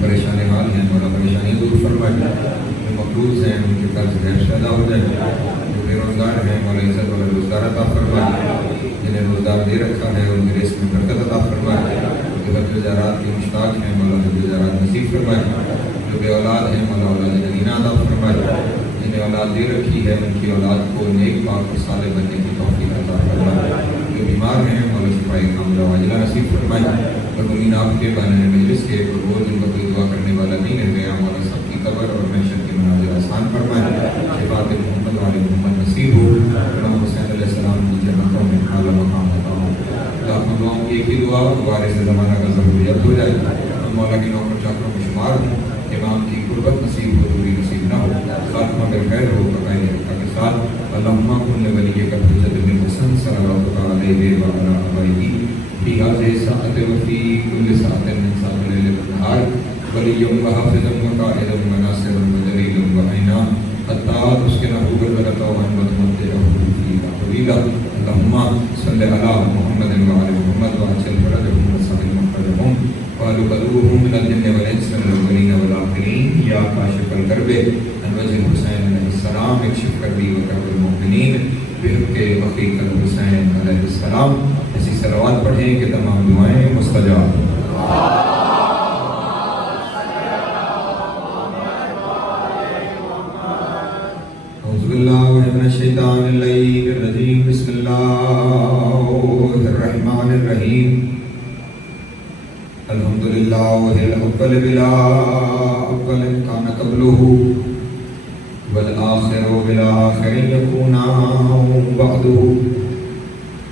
پریشان حال ہیں مولا پریشانیاں دور فرمائے، جو مقروض ہیں ان کے قرض غیر پیدا ہو جائے، جو بے روزگار ہیں مولا عزت والا روزگار عطا فرمائے، جنہیں روزگار دے رکھا ہے ان کے رزق میں برکت عطا فرمائے، جو حج وزارات کے مشتاق ہیں مولا حج وزارات نصیب فرمائے، جو بے اولاد ہیں مولا اولاد نگینہ عطا فرمائے، جنہیں اولاد دے رکھی ہے ان کی اولاد کو نیک پاک و صالح بننے کی توفیق عطا فرمائے، جو بیمار ہیں مولا شفائے کاملہ عاجلہ نصیب فرمائے، اور امین آپ کے باننے مجلس کے وہ جن کو کوئی دعا کرنے والا نہیں رہ گیا مولا سب کی قبر اور معیشت کے مناظر آسان فرمائے، شفاعت محمد وآل محمد نصیب ہو، امام حسین علیہ السلام کی جنتوں میں اعلیٰ مقام عطا ہو۔ لاکھوں دعاؤں کی ایک ہی دعا وارث زمانہ کا ضروریت ہو جائے، ہم مولا کی نوکر چاکروں میں شمار ہوں، امام کی قربت نصیب ہو دوری نصیب نہ ہو، خاتمہ بالخیر ہو بقائے حقہ کے ساتھ، اللہم کن ولیک الحجۃ بن الحسن صلوات علیہ وعلی آبائہ فی هذه الساعة وفي كل ساعة من ساعات الليل والنهار وليا وحافظا وقائدا وناصرا ودليلا وعينا حتى تسكنه بركة وتمتعه فيها طويلا اللهم صل على محمد وعلى محمد وعجل فرجهم وسهل مخرجهم وأدخلوهم من الجن والإنس من الأولين والآخرين يا كاشف الكرب عن وجه الحسين عليه السلام اكشف كربي وكرب المؤمنين بحق اخیک الحسین علیہ السلام۔ ایسی صلوات پڑھیں کہ تمام دعائیں مستجاب۔ اعوذ باللہ من الشیطان اللعین الرجیم، بسم اللہ الرحمن الرحیم، الحمدللہ الاول بلا اول کان قبلہ والآخر بالآخر یکونا بعده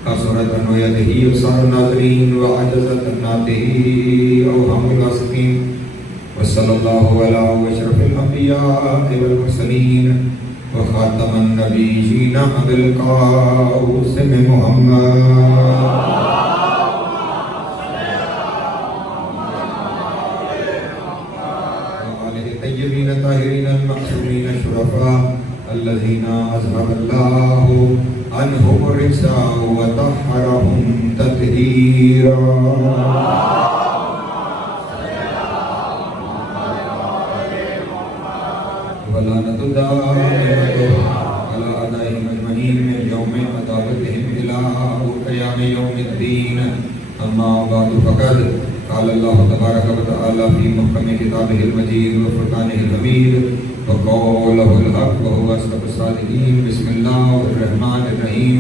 کثرت نویته ابصار الناظرین وعجزت الناطقین اوہام الواصفین وصلی اللہ علی اشرف الانبیاء والمرسلین وخاتم النبیین بالقاسم محمد طیبین طاہرین المعصومین الشرفاء الذین اذهب اللہ عنہم الرجس وطہرہم تطہیرا ولعنۃ الدائمۃ علی اعدائہم اجمعین من یوم عداوتہم الی قیام یوم الدین، اما بعد فقد قال اللہ تبارک و تعالی فی محکم کتابہ المجید و فرقانہ الحمید وقولہ الحق وهو اصدق الصادقین۔ بسم اللہ الرحمن الرحیم،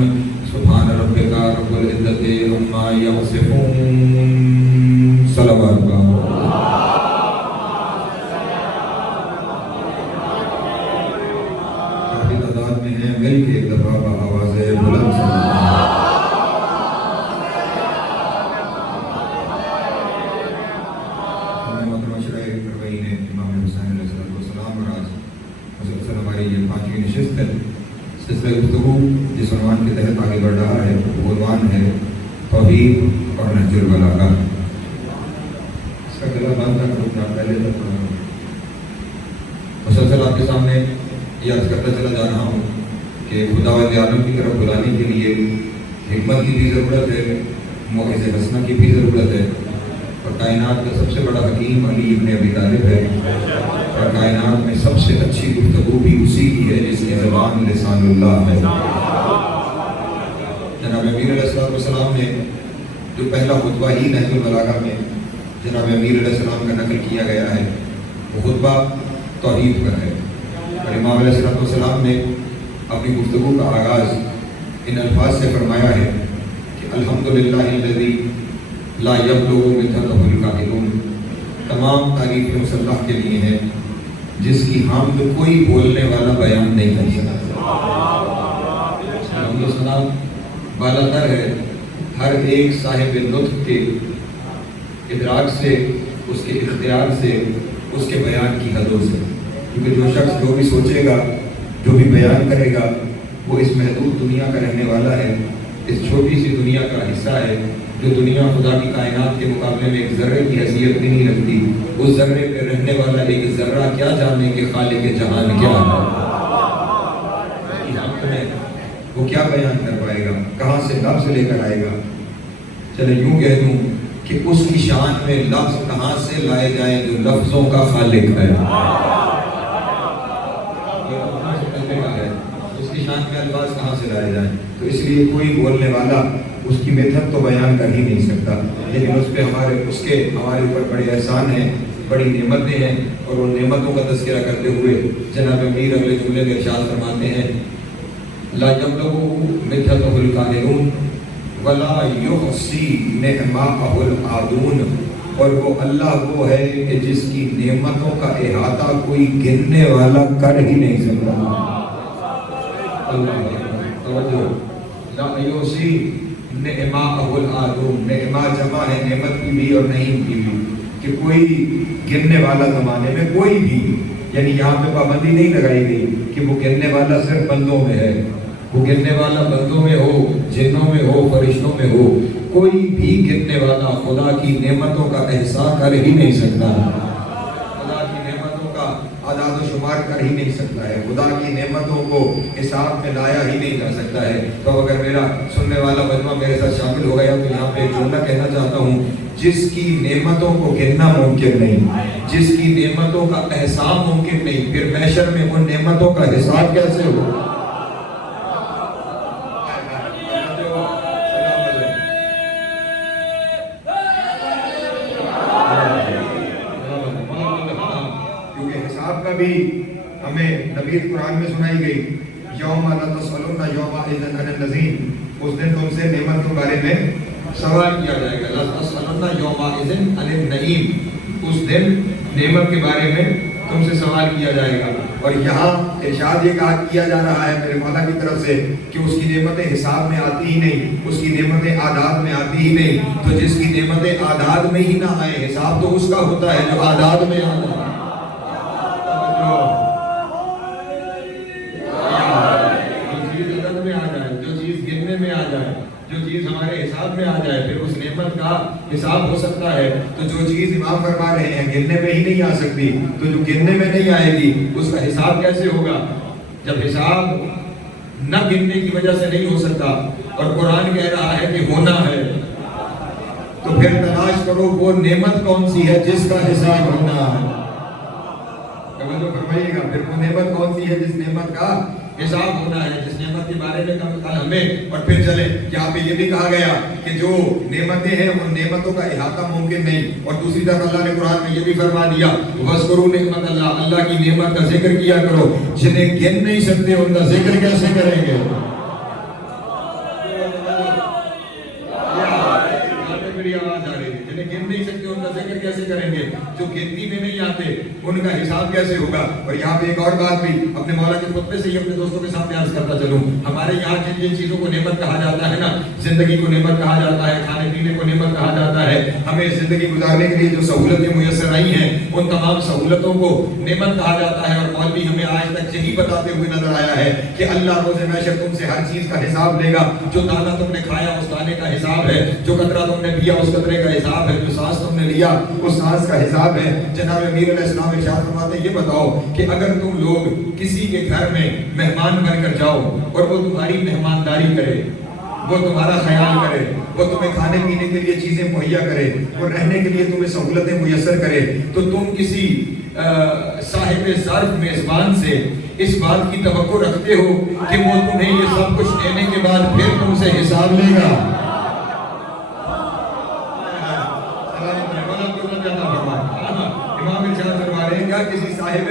سبحان ربک رب العزۃ عما یصفون، صلوات کافی تعداد میں ہیں، مل کے ایک دفعہ آواز بلند سے سلسلہ گفتگو جس عنوان کے تحت آگے بڑھ رہا ہے وہ عنوان ہے توحید اور نہج البلاغہ۔ اس کا گلا بند نہ کروں، پہلے تک مسلسل آپ کے سامنے یہ عرض کرتا چلا جا رہا ہوں کہ خداوند عالم کی طرف بلانے کے لیے حکمت کی بھی ضرورت ہے، موعظہ حسنہ کی بھی ضرورت ہے، اور کائنات کا سب سے بڑا حکیم علی ابن ابی طالب ہے، اور کائنات میں سب سے اچھی گفتگو بھی اسی کی ہے جس کی زبان لسان اللہ ہے۔ جناب امیر علیہ السلام نے جو پہلا خطبہ ہی نہج البلاغہ میں جناب امیر علیہ السلام کا نقل کیا گیا ہے وہ خطبہ توحید پر ہے، اور امام علیہ السلام نے اپنی گفتگو کا آغاز ان الفاظ سے فرمایا ہے کہ الحمدللہ الذی لا یبلغ مثلہ القائلون، تمام تعریفیں اس اللہ کے لیے ہیں جس کی حمد کوئی بولنے والا بیان نہیں کر سکتا۔ حمد و ثنا بالاتر ہے ہر ایک صاحب لطف کے ادراک سے، اس کے اختیار سے، اس کے بیان کی حدوں سے، کیونکہ جو شخص جو بھی سوچے گا، جو بھی بیان کرے گا، وہ اس محدود دنیا کا رہنے والا ہے، اس چھوٹی سی دنیا کا حصہ ہے، جو دنیا خدا کی کائنات کے مقابلے میں ایک ذرے کی حیثیت بھی نہیں رکھتی۔ اس ذرے پہ رہنے والا ایک ذرہ کیا جانے کہ خالق جہان کیا ہے، وہ کیا بیان کر پائے گا، کہاں سے لفظ لے کر آئے گا۔ چلے یوں کہہ دوں کہ اس کی شان میں لفظ کہاں سے لائے جائیں جو لفظوں کا خالق ہے، اس کی شان میں الفاظ کہاں سے لائے جائیں۔ تو اس لیے کوئی بولنے والا اس کی میتھڈ تو بیان کر ہی نہیں سکتا، لیکن اس پہ ہمارے اوپر بڑے احسان ہیں، بڑی نعمتیں ہیں، اور ان نعمتوں کا تذکرہ کرتے ہوئے جناب امیر اگلے جملے میں ارشاد فرماتے ہیں لا یبلغ مثلہ القائلون ولا یحصی نعماءہ العادون، اور وہ اللہ وہ ہے کہ جس کی نعمتوں کا احاطہ کوئی گننے والا کر ہی نہیں سکتا۔ توجہ، لا یحصی نعماءہ العادون، نعمہ جمع ہے نعمت کی بھی اور نعیم کی بھی، کہ کوئی گننے والا زمانے میں کوئی بھی، یعنی یہاں پہ پابندی نہیں لگائی گئی کہ وہ گننے والا صرف بندوں میں ہے، وہ گننے والا بندوں میں ہو، جنوں میں ہو، فرشتوں میں ہو، کوئی بھی گننے والا خدا کی نعمتوں کا احساس کر ہی نہیں سکتا، خدا کی نعمتوں کا اعداد و شمار کر ہی نہیں سکتا ہے، خدا کی نعمتوں کو حساب میں لایا ہی نہیں کر سکتا ہے۔ تو اگر میرا سننے والا مجمع میرے ساتھ شامل ہو گیا تو یہاں پہ ایک جملہ کہنا چاہتا ہوں، جس کی نعمتوں کو گننا ممکن نہیں، جس کی نعمتوں کا احساس ممکن نہیں، پھر محشر میں ان نعمتوں کا حساب کیسے ہو؟ بھی ہمیں نبی قرآن میں سنائی گئی، یوم لا تسألون یومئذ عن النعیم، اس دن تم سے نعمت کے بارے میں سوال کیا جائے گا، لا تسألون یومئذ عن النعیم، اس دن نعمت کے بارے میں تم سے سوال کیا جائے گا۔ اور یہاں ارشاد یہ کیا جا رہا ہے میرے مولا کی طرف سے کہ اس کی نعمتیں حساب میں آتی ہی نہیں، اس کی نعمتیں اعداد میں آتی ہی نہیں، تو جس کی نعمتیں اعداد میں ہی نہ آئے، حساب تو اس کا ہوتا ہے جو اعداد میں آتا ہے۔ جو چیز ہمارے حساب میں آ جائے پھر اس نعمت کا حساب ہو سکتا ہے۔ تو جو چیز امام فرما رہے ہیں گننے میں ہی نہیں آ سکتی، تو جو گننے میں نہیں آئے گی اس کا حساب کیسے ہوگا؟ جب حساب نہ گننے کی وجہ سے نہیں ہو سکتا اور قرآن کہہ رہا ہے کہ ہونا ہے، تو پھر تلاش کرو وہ نعمت کون سی ہے جس کا حساب ہونا ہے۔ توجہ فرمائیے گا، پھر وہ نعمت کون سی ہے جس نعمت کا حساب ہونا ہے، جس نعمت کے بارے میں کل ہمیں، اور پھر چلے یہاں پہ یہ بھی کہا گیا کہ جو نعمتیں ہیں ان نعمتوں کا احاطہ ممکن نہیں، اور دوسری طرف اللہ نے قرآن میں یہ بھی فرما دیا وَاذْكُرُوا نعمت اللہ، اللہ کی نعمت کا ذکر کیا کرو، جنہیں گن نہیں سکتے ان کا ذکر کیسے کریں گے؟ میری آواز آ رہی ہے، جنہیں گن نہیں سکتے ان کا ذکر کیسے کریں گے؟ جو گنتی میں نہیں آتے ان کا حساب کیسے ہوگا؟ اور یہاں پہ ایک اور بات بھی اپنے مولا کے خطبے سے ہی اپنے دوستوں کے سامنے عرض کرتا چلوں، ہمارے یہاں جن جن چیزوں کو نعمت کہا جاتا ہے نا، زندگی کو نعمت کہا جاتا ہے، کھانے پینے کو نعمت کہا جاتا ہے، ہمیں زندگی گزارنے کے لیے جو سہولتیں میسر آئی ہیں ان تمام سہولتوں کو نعمت کہا جاتا ہے۔ اور مولوی ہمیں آج تک یہی بتاتے ہوئے نظر آیا ہے کہ اللہ روز محشر تم سے ہر چیز کا حساب لے گا، جو دانہ تم نے کھایا اس دانے کا حساب ہے، جو قطرہ تم نے پیا اس قطرے کا حساب ہے، جو سانس تم نے لیا اس سانس کا حساب ہے۔ جناب امیر علیہ السلام ارشاد فرماتے ہیں یہ بتاؤ کہ اگر تم لوگ کسی کے گھر میں مہمان بن کر جاؤ اور وہ تمہاری مہمانداری کرے، وہ تمہارا خیال کرے، وہ تمہیں کھانے پینے کے لیے چیزیں مہیا کرے اور رہنے کے لیے تمہیں سہولتیں میسر کرے، تو تم کسی صاحب ظرف میزبان سے اس بات کی توقع رکھتے ہو کہ وہ تمہیں یہ سب کچھ دینے کے بعد پھر تم سے حساب لے گا؟ امام ارشاد فرما رہے ہیں کیا کسی صاحب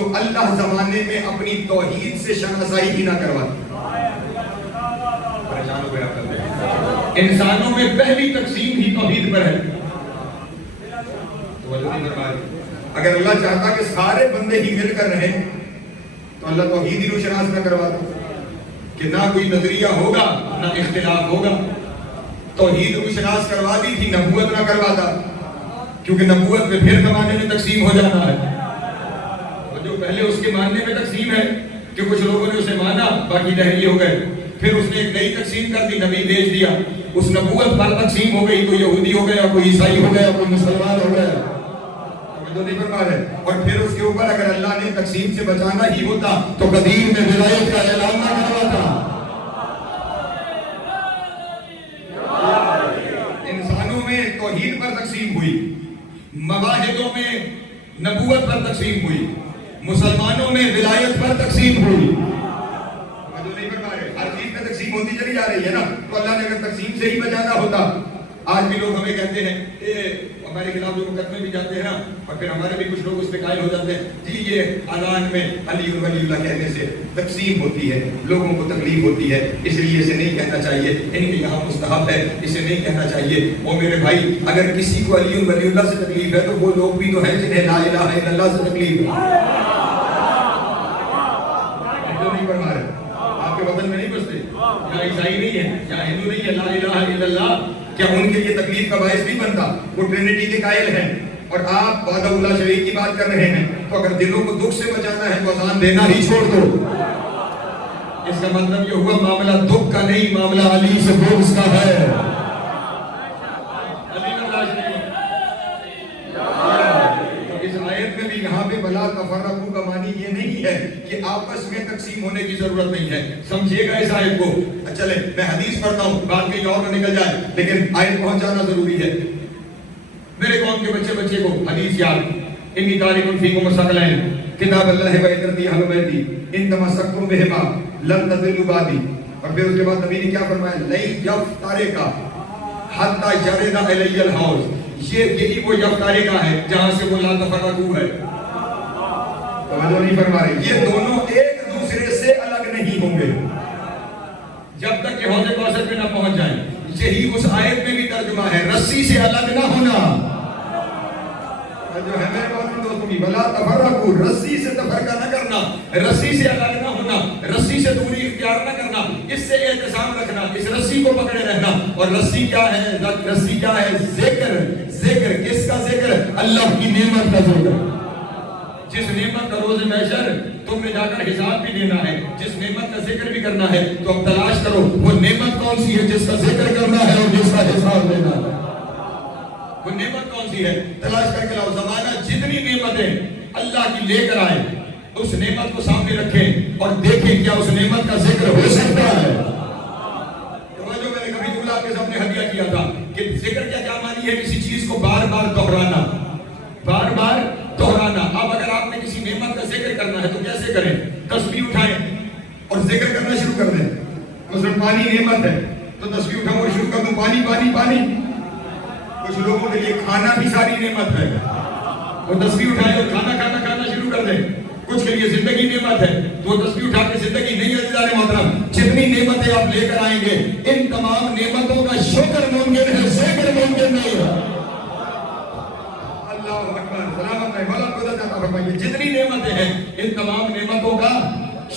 تو اللہ زمانے میں اپنی توحید سے شناسائی ہی نہ کرواتا. پریشان ہو گیا. انسانوں میں پہلی تقسیم ہی توحید پر ہے. اگر اللہ چاہتا کہ سارے بندے ہی مل کر رہیں تو اللہ توحید ہی روشناس نہ کرواتا کہ نہ کوئی نظریہ ہوگا نہ اختلاف ہوگا. توحید روشناس کروا دی تھی، نبوت نہ کرواتا، کیونکہ نبوت میں پھر زمانے میں تقسیم ہو جانا ہے. اور جو پہلے اس کے ماننے میں تقسیم ہے کہ کچھ لوگوں نے اسے مانا باقی دہری ہو گئے، پھر اس نے ایک نئی تقسیم کر دی، نبی بھیج دیا، اس نبوت پر تقسیم ہو گئی، کوئی یہودی ہو گیا، کوئی عیسائی ہو گیا، کوئی مسلمان ہو گیا. اور پھر اس کے اوپر اگر اللہ نے تقسیم سے بچانا ہی ہوتا تو قدیم میں ولایت کا اعلان نہ کرواتا. انسانوں میں توحید پر تقسیم ہوئی، مواہدوں میں نبوت پر تقسیم ہوئی، مسلمانوں میں ولایت پر تقسیم ہوئی. ہر چیز میں تقسیم ہوتی چلی جا رہی ہے نا. تو اللہ نے اگر تقسیم سے ہی بچانا ہوتا. آج بھی لوگ ہمیں کہتے ہیں ہمارے خلاف جو مقدمے بھی جاتے ہیں نا، اور پھر ہمارے بھی کچھ لوگ اس پہ قائل ہو جاتے ہیں جی یہ اذان میں علی ولی اللہ کہنے سے تقسیم ہوتی ہے، لوگوں کو تکلیف ہوتی ہے، اس لیے اسے نہیں کہنا چاہیے، ان کے یہاں مستحب ہے، اسے نہیں کہنا چاہیے. وہ میرے بھائی اگر کسی کو علی ولی اللہ سے تکلیف ہے تو وہ لوگ بھی تو ہیں جنہیں لا الہ الا اللہ سے تکلیف ہے. نہیں پڑھا رہے آپ کے وطن میں نہیں بستے، یا عیسائی نہیں ہے یا ہندو نہیں ہے، لا الہ الا اللہ کیا ان کے لیے تکلیف کا باعث نہیں بنتا؟ وہ ٹرینٹی کے قائل ہیں اور آپ وعدہ اللہ شریک کی بات کر رہے ہیں. تو اگر دلوں کو دکھ سے بچانا ہے تو اذان دینا ہی چھوڑ دو. اس کا مطلب یہ ہوا معاملہ دکھ کا نہیں، معاملہ علی سے بغض کا ہے. اس آیت میں بھی یہاں پہ بلا تفرقوا کا معنی یہ نہیں ہے کہ آپس میں تقسیم ہونے کی ضرورت نہیں ہے. سمجھیے گا اس آیت کو. چلے میں حدیث پڑھتا ہوں، بات کہیں اور نہ نکل جائے، لیکن آیت پہنچانا ضروری ہے. میرے قوم کے بچے کو حدیث یاد، انی تارک فیکم الثقلین کتاب اللہ و عترتی اہل بیتی ان تمسکتم بہما لن تضلوا بعدی. اور پھر اس کے بعد نبی نے کیا فرمایا؟ لن یفترق حتی یرد الی الحوض. یہی وہ یفترقہ ہے جہاں سے وہ لا تفرقوا ہے. توجہ نہیں فرما رہے. یہ دونوں ایک دوسرے سے الگ نہیں ہوں گے جب تک کہ حوض کوثر پہ نہ پہنچ جائیں. یہی اس آیت میں بھی ترجمہ ہے، رسی سے الگ نہ ہونا. جو ہے میرے بہت دوستوں کی بلا تفرقوا، رسی سے تفرقہ نہ کرنا، رسی سے الگ نہ ہونا، رسی سے دوری اختیار نہ کرنا، اس سے اعتصام رکھنا، اس رسی کو پکڑے رہنا. اور رسی کیا ہے؟ رسی کیا ہے؟ ذکر. ذکر کس کا ذکر؟ اللہ کی نعمت کا ذکر. جس نعمت کا روز محشر تم نے جا کر حساب بھی دینا ہے، جس نعمت کا ذکر بھی کرنا ہے، تو اب تلاش کرو وہ نعمت کون سی ہے جس کا ذکر کرنا ہے اور جس کا حساب دینا ہے. وہ نعمت کون سی ہے؟ تلاش کر کے لاؤ. زمانہ جتنی نعمتیں اللہ کی لے کر آئے اس نعمت کو سامنے رکھیں اور دیکھیں کیا اس نعمت کا ذکر ہو سکتا ہے. جو میں نے کبھی جملہ آپ کے سامنے ہدیہ کیا تھا کہ ذکر کیا معنی ہے؟ کسی چیز کو بار بار دہرانا، بار بار دہرانا. اب اگر آپ نے کسی نعمت کا ذکر کرنا ہے تو کیسے کریں؟ تسبیح اٹھائیں اور ذکر کرنا شروع کر دیں. مثلا پانی نعمت ہے تو تسبیح اٹھاؤں اور شروع کر دوں پانی پانی پانی. کچھ لوگوں کے لیے کھانا بھی ساری نعمت ہے، وہ تسبیح اٹھائیں اور کھانا شروع کر دیں. کچھ کے لیے زندگی نعمت ہے تو وہ تسبیح اٹھا کے زندگی نہیں. عزیزان محترم، جتنی نعمتیں آپ لے کر آئیں گے ان تمام نعمتوں کا شکر ممکن ہے، ذکر ممکن نہیں ہے. اللہ اکبر. سلامت ہے. مولا کو عطا فرمائیے. جتنی نعمتیں ہیں ان تمام نعمتوں کا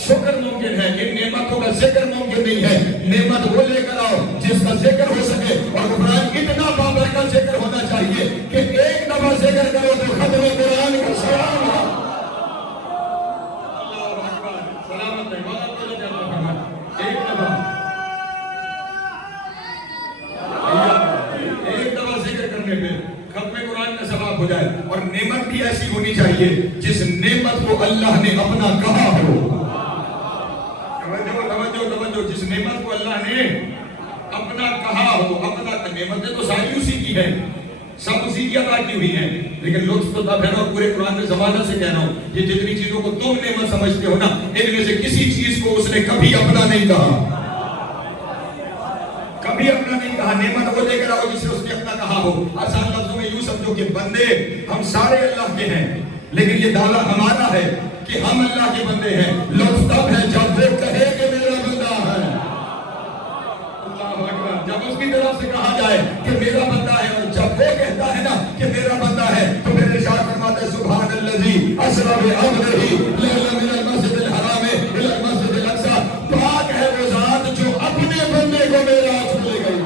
شکر ممکن ہے، ان نعمتوں کا ذکر ممکن نہیں ہے. نعمت وہ لے کر آؤ جس کا ذکر ہو سکے. اور قرآن اتنا بابرکت ذکر ہونا چاہیے کہ ایک دفعہ ذکر کرو تو ختم قرآن کا سلام ہے. اللہ اکبر. سلامت ہے. مولا کو عطا فرمائیے. ایک دفعہ ذکر کرنے پہ ختم قرآن کا ثواب ہو جائے. اور نعمت بھی ایسی ہونی چاہیے جس نعمت کو اللہ نے اپنا کہا ہو. توجہ. جس نعمت کو اللہ نے اپنا کہا ہو. اپنا نعمتیں تو ساری اسی کی ہے، سب اسی کی عطا کی ہوئی ہیں، لیکن لطف تو تب ہے نا. پورے قرآن میں زمانہ سے کہہ رہا ہوں یہ جتنی چیزوں کو تم نعمت سمجھتے ہو نا، ان میں سے کسی چیز کو اس نے کبھی اپنا نہیں کہا، کبھی اپنا نہیں کہا. نعمت وہ لے کر آؤ جسے اس نے اپنا کہا ہو. آسان لفظوں میں یوں سمجھو کہ بندے ہم سارے اللہ کے ہیں، لیکن یہ دعویٰ ہمارا ہے کہ ہم اللہ کے بندے ہیں، لطف تب ہے جب وہ کہے کہ میرا بندہ ہے۔ اللہ اکبر، جب اس کی طرف سے کہا جائے کہ میرا بندہ ہے، اور جب وہ کہتا ہے نا کہ میرا بندہ ہے، تو پھر ارشاد فرماتا ہے سبحان الذی اسری بعبدہ لیلا من المسجد الحرام الی المسجد الاقصی، پاک ہے وہ ذات جو اپنے بندے کو معراج پہ لے گئی۔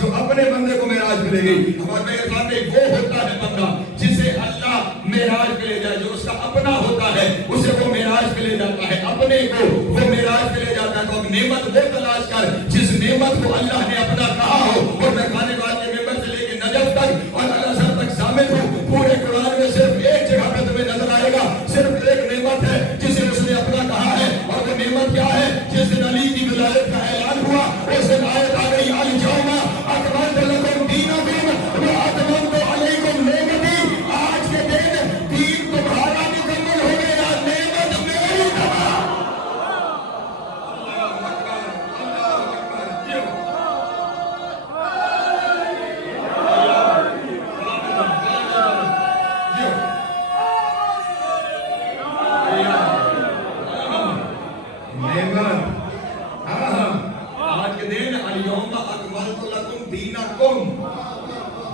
جو اپنے بندے کو معراج پہ لے گئی۔ ہمارے سامنے وہ ہوتا ہے بندہ جسے اللہ معراج پہ لے جائے، جو اس کا اپنا ہوتا ہے اسے وہ معراج پہ لے جاتا ہے، اپنے کو وہ معراج پہ لے جاتا ہے۔ تو اب نعمت وہ تلاش کر جس نعمت کو اللہ نے اپنا کہا ہو، اور میں کھانے والے ممبر سے لے کے نجف تک اور الازہر تک شامل ہوں، پورے قرآن میں صرف ایک جگہ پہ تمہیں نظر آئے گا، صرف ایک نعمت ہے جسے اس نے اپنا کہا ہے، اور وہ نعمت کیا ہے؟ جس دن علی کی ولایت کا اعلان ہوا اس دن آیت آ گئی الجوم اکملت لکم دینکم واتممت علیکم نعمتی، آج کے دن دین تمہارا مکمل ہو گیا، نعمت میری تمام۔ اللہ اکبر، اللہ اکبر،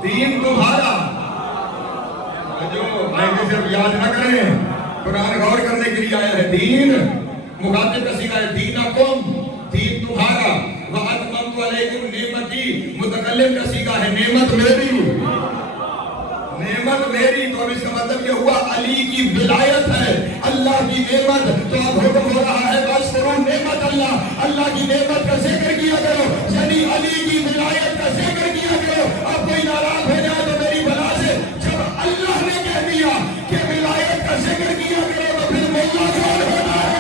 دین تمہارا، جو آئے صرف یاد نہ کریں، قرآن غور کرنے کے لیے آیا ہے۔ دین مخاطب کا سیکھا ہے، دینکم، دین تمہارا، واتممت علیکم نعمتی، متکلم کا سیکھا ہے، نعمت میری، نعمت میری۔ تو اب اس کا مطلب یہ ہوا علی کی ولایت ہے، اللہ کی نعمت۔ تو اب حکم ہو رہا ہے بس کرو نعمت اللہ، اللہ کی نعمت کا ذکر کیا کرو، یعنی علی کی ولایت کا ذکر کیا کرو۔ اب کوئی ناراض ہو جائے تو میری بلا سے، جب اللہ نے کہہ دیا کہ ولایت کا ذکر کیا کرو تو پھر مولا کون ہونا ہے؟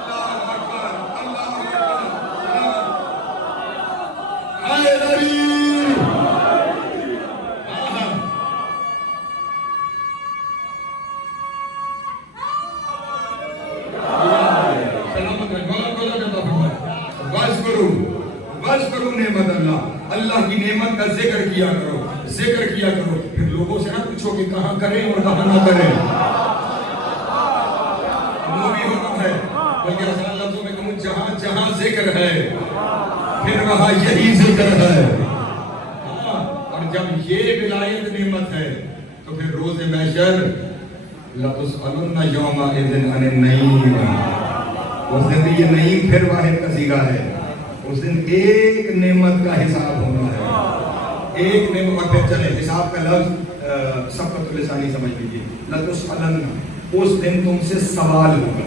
اللہ اکبر، اللہ اکبر، حیدری۔ نعمت اللہ، اللہ کی نعمت کا ذکر کیا کرو، ذکر کیا کرو۔ پھر لوگوں سے نہ پوچھو کہ کہاں کریں اور کہاں نہ کریں، وہ بھی حکم ہے، بلکہ آسان لفظوں میں کہوں جہاں جہاں ذکر ہے پھر وہاں یہی ذکر ہے۔ اور جب یہ ولایت نعمت ہے تو پھر روز محشر لَتُسْأَلُنَّ يَوْمَئِذٍ عَنِ النَّعِيمِ، اس دن یہ نعیم پھر واحد کا صیغہ ہے، اس دن ایک نعمت کا حساب ہونا ہے، ایک نعمت۔ اور پھر چلے حساب کا لفظ سبقت لسانی سمجھ لیجیے، لَتُسْأَلُنَّ، اس دن تم سے سوال ہوگا،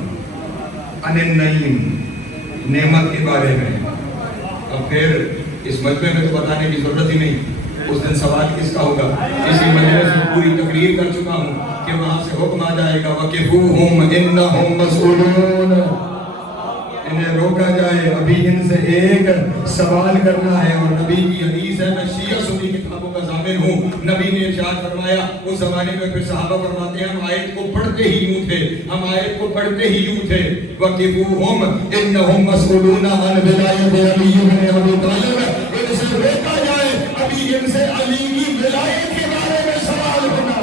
عَنِ النَّعِيمِ، نعمت کے بارے میں۔ اب پھر اس مجمع میں تو بتانے کی ضرورت ہی نہیں اس دن سوال کس کا ہوگا، اسی مجلس میں پوری تقریر کر چکا ہوں کہ وہاں سے حکم آ جائے گا وَقِفُوهُمْ إِنَّهُمْ مَسْئُولُونَ، انہیں روکا جائے، ابھی ان سے ایک سوال کرنا ہے۔ اور نبی کی حدیث ہے، میں شیعہ سنی کتابوں کا ضامن ہوں، نبی نے ارشاد فرمایا، اس زمانے میں پھر صحابہ فرماتے ہیں ہم آیت کو پڑھتے ہی یوں تھے، ہم آیت کو پڑھتے ہی یوں تھے، وَقِفُوهُمْ إِنَّهُمْ مَسْئُولُونَ عَنْ وِلَایَتِ عَلِيِّ بْنِ أَبِي طَالِبٍ، ان سے روکا جائے، ابھی ان سے علی کی ولایت کے بارے میں سوال ہونا۔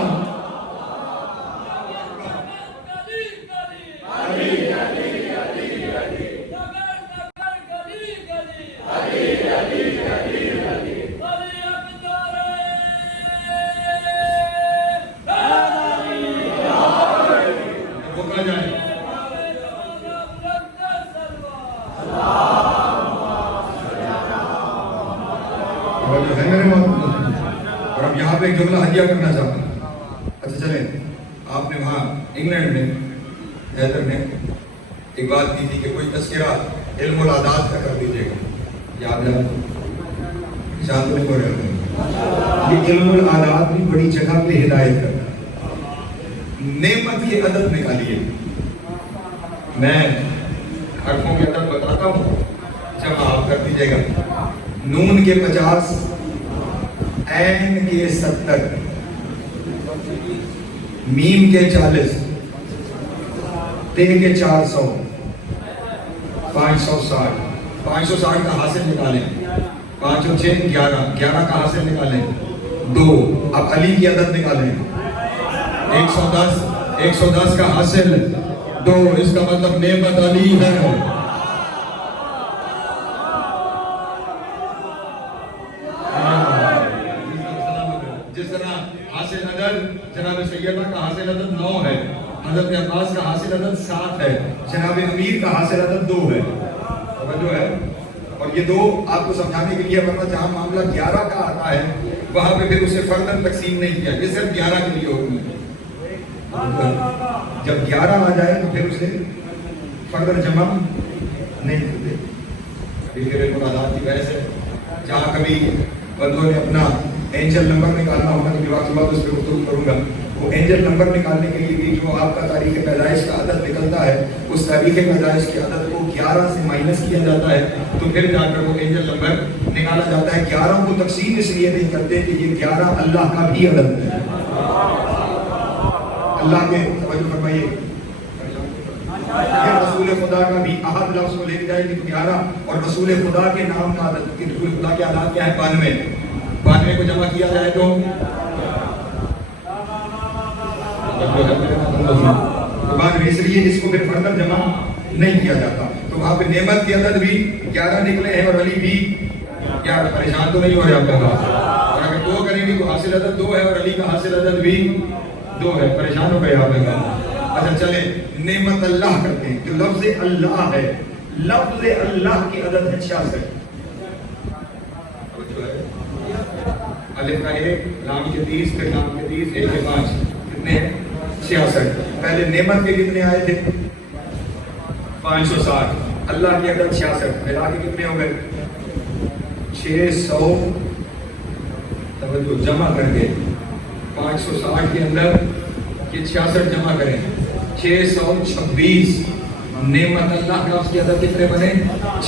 اور اب یہاں پہ ایک جملہ ہدیہ کرنا چاہتا ہوں۔ اچھا چلیں، آپ نے وہاں انگلینڈ میں حیدر نے ایک بات کی تھی کہ کوئی تذکرہ علم العادات کا کر دیجیے گا، یاد ہے؟ شاید تو نہیں ہو رہا، یہ علم العادات بھی بڑی جگہ پہ ہدایت کرتا ہے۔ نعمت کے عدد نکالیے، میں حرفوں کے عدد بتاتا ہوں، جمع آپ کر دیجیے گا۔ نون کے 50، عین کے 70، میم کے 40، تے کے 400، 560، 560 کا حاصل نکالیں. 5 اور 6 11. 11 کا حاصل نکالیں 2. اب علی کی عدد نکالیں 110. 110 کا حاصل 2. اس کا مطلب نعمت علی ہے. جس طرح حاصل عدد جناب سیدہ کا حاصل عدد 9 ہے, حضرت عباس کا حاصل عدد 7 ہے, جناب امیر کا حاصل عدد 2 ہے. توجہ ہے. اور یہ 2 آپ کو سمجھانے کے لیے, ورنہ جہاں معاملہ 11 کا آتا ہے وہاں پہ پھر اسے فرداً تقسیم نہیں کیا, یہ صرف 11 کے لیے حکم ہے. جب 11 آ جائے تو پھر اسے فرداً جمع نہیں کرتے. میرے مرادات کی بحث ہے, جہاں کبھی بندوں نے اپنا اینجل نمبر نکالنا ہوگا تو وقت بعد اس پہ گفتگو کروں گا. وہ اینجل نمبر نکالنے کے لیے بھی جو آپ کا تاریخ پیدائش کا عدد نکلتا ہے, اس تاریخ پیدائش کے عدد کو 11 سے مائنس کیا جاتا ہے تو پھر جا کر وہ اینجل نمبر نکالا جاتا ہے. 11 کو تقسیم اس لیے نہیں کرتے کہ یہ 11 اللہ کا بھی عدد ہے. اللہ کے توجہ فرمائیے, یہ رسول خدا کا بھی عہد لفظ کو لے کے جائے گی 11, اور رسول خدا کے نام کا عدد, کہ رسول خدا کے عدد کیا ہے 92. 92 کو جمع کیا جائے تو بعد میں, اس لیے اس کو پھر فرداً جمع نہیں کیا جاتا. تو وہاں پہ نعمت کے عدد بھی 11 نکلے ہیں اور علی بھی 11. پریشان تو نہیں ہو رہے آپ کا بات. اور اگر 2 کریں گے تو حاصل عدد 2 ہے اور علی کا حاصل عدد بھی 2 ہے. پریشان ہو گئے آپ کا. اچھا چلے, نعمت اللہ کرتے ہیں. جو لفظ اللہ ہے, لفظ اللہ کی عدد ہے 66. الف کا 1, لام کے 30, پھر لام کے 30, 1 کے 5, کتنے ہیں 66. پہلے نعمت کے کتنے آئے تھے 560, اللہ کی عدد 66, ملا کے کتنے ہو گئے 600. توجہ, جمع کر کے 560 کے اندر یہ 66 جمع کریں 626. نعمت اللہ کا اس کی عدد کتنے بنے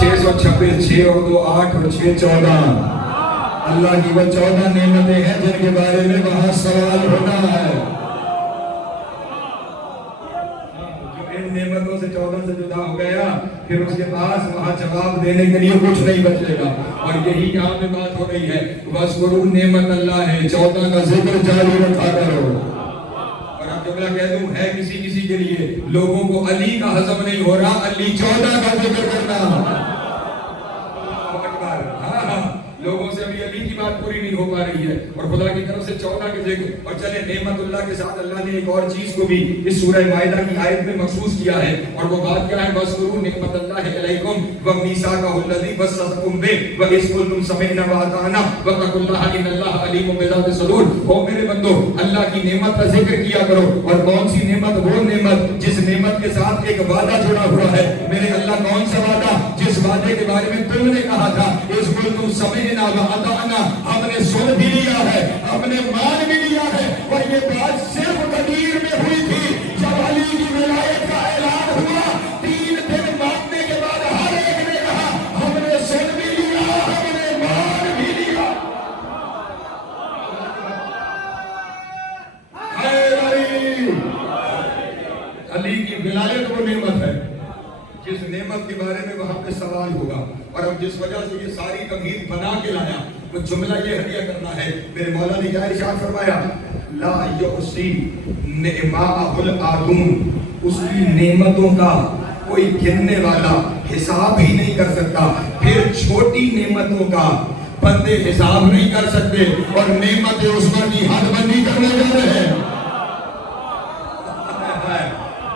626. 6 اور 2 8 اور 6 14. اللہ کی وہ 14 نعمتیں ہیں جن کے بارے میں وہاں سوال ہونا ہے. جو ان نعمتوں سے 14 سے جدا ہو گیا پھر اس کے پاس وہاں جواب دینے کے لیے کچھ نہیں بچے گا. اور یہی یہاں پہ بات ہو رہی ہے, وَاذْكُرُوا نعمت اللہ ہے, 14 کا ذکر جاری رکھا کرو. اور اب جملہ کہہ دوں ہے کسی کے لیے, لوگوں کو علی کا ہضم نہیں ہو رہا, علی 14 کا ذکر کرنا. لوگوں سے ابھی علی کی بات پوری نہیں ہو پا رہی ہے اور خدا کی طرف سے 14 کے ذکر. اور چلے نعمت اللہ کے ساتھ اللہ نے ایک اور چیز کو بھی اس سورہ مائدہ کی آیت میں مخصوص کیا ہے, اور وہ بات کیا ہے, وَاذْكُرُوا نِعْمَتَ اللَّهِ عَلَيْكُمْ وَمِيثَاقَهُ الَّذِي وَصَّاكُم بِهِ وَإِذْ قُلْتُمْ سَمِعْنَا وَأَطَعْنَا وَاتَّقُوا اللَّهَ إِنَّ اللَّهَ عَلِيمٌ بِذَاتِ الصُّدُورِ. او میرے بندو, اللہ کی نعمت کا ذکر کیا کرو. اور کون سی نعمت؟ وہ نعمت جس نعمت کے ساتھ ایک وعدہ جڑا ہوا ہے. میرے اللہ, کون سا وعدہ؟ جس وعدے کے بارے میں تم نے کہا تھا اِذْ قُلْتُمْ سَمِعْنَا وَأَطَعْنَا, ہم نے سن بھی لیا ہے, ہم نے مان بھی لیا ہے. اور یہ بات صرف قدیر میں ہوئی تھی جب علی کی ولایت کا اعلان ہوا. 3 دن ماننے کے بعد ہر ایک نے کہا ہم نے سن بھی لیا, ہم نے مان بھی لیا. علی کی ولایت وہ نعمت ہے جس نعمت کے بارے میں وہاں پہ سوال ہوگا. اور اب جس وجہ سے یہ ساری تمہید بنا کے لایا, وہ جملہ یہ ہدیہ کرنا ہے. میرے مولا نے کیا ارشاد فرمایا, لا یحصی نعماءہ العادون, اس کی نعمتوں کا کوئی گننے والا حساب ہی نہیں کر سکتا. پھر چھوٹی نعمتوں کا بندے حساب نہیں کر سکتے, اور نعمت عظمیٰ کی حد بندی کرنے جا رہے ہیں.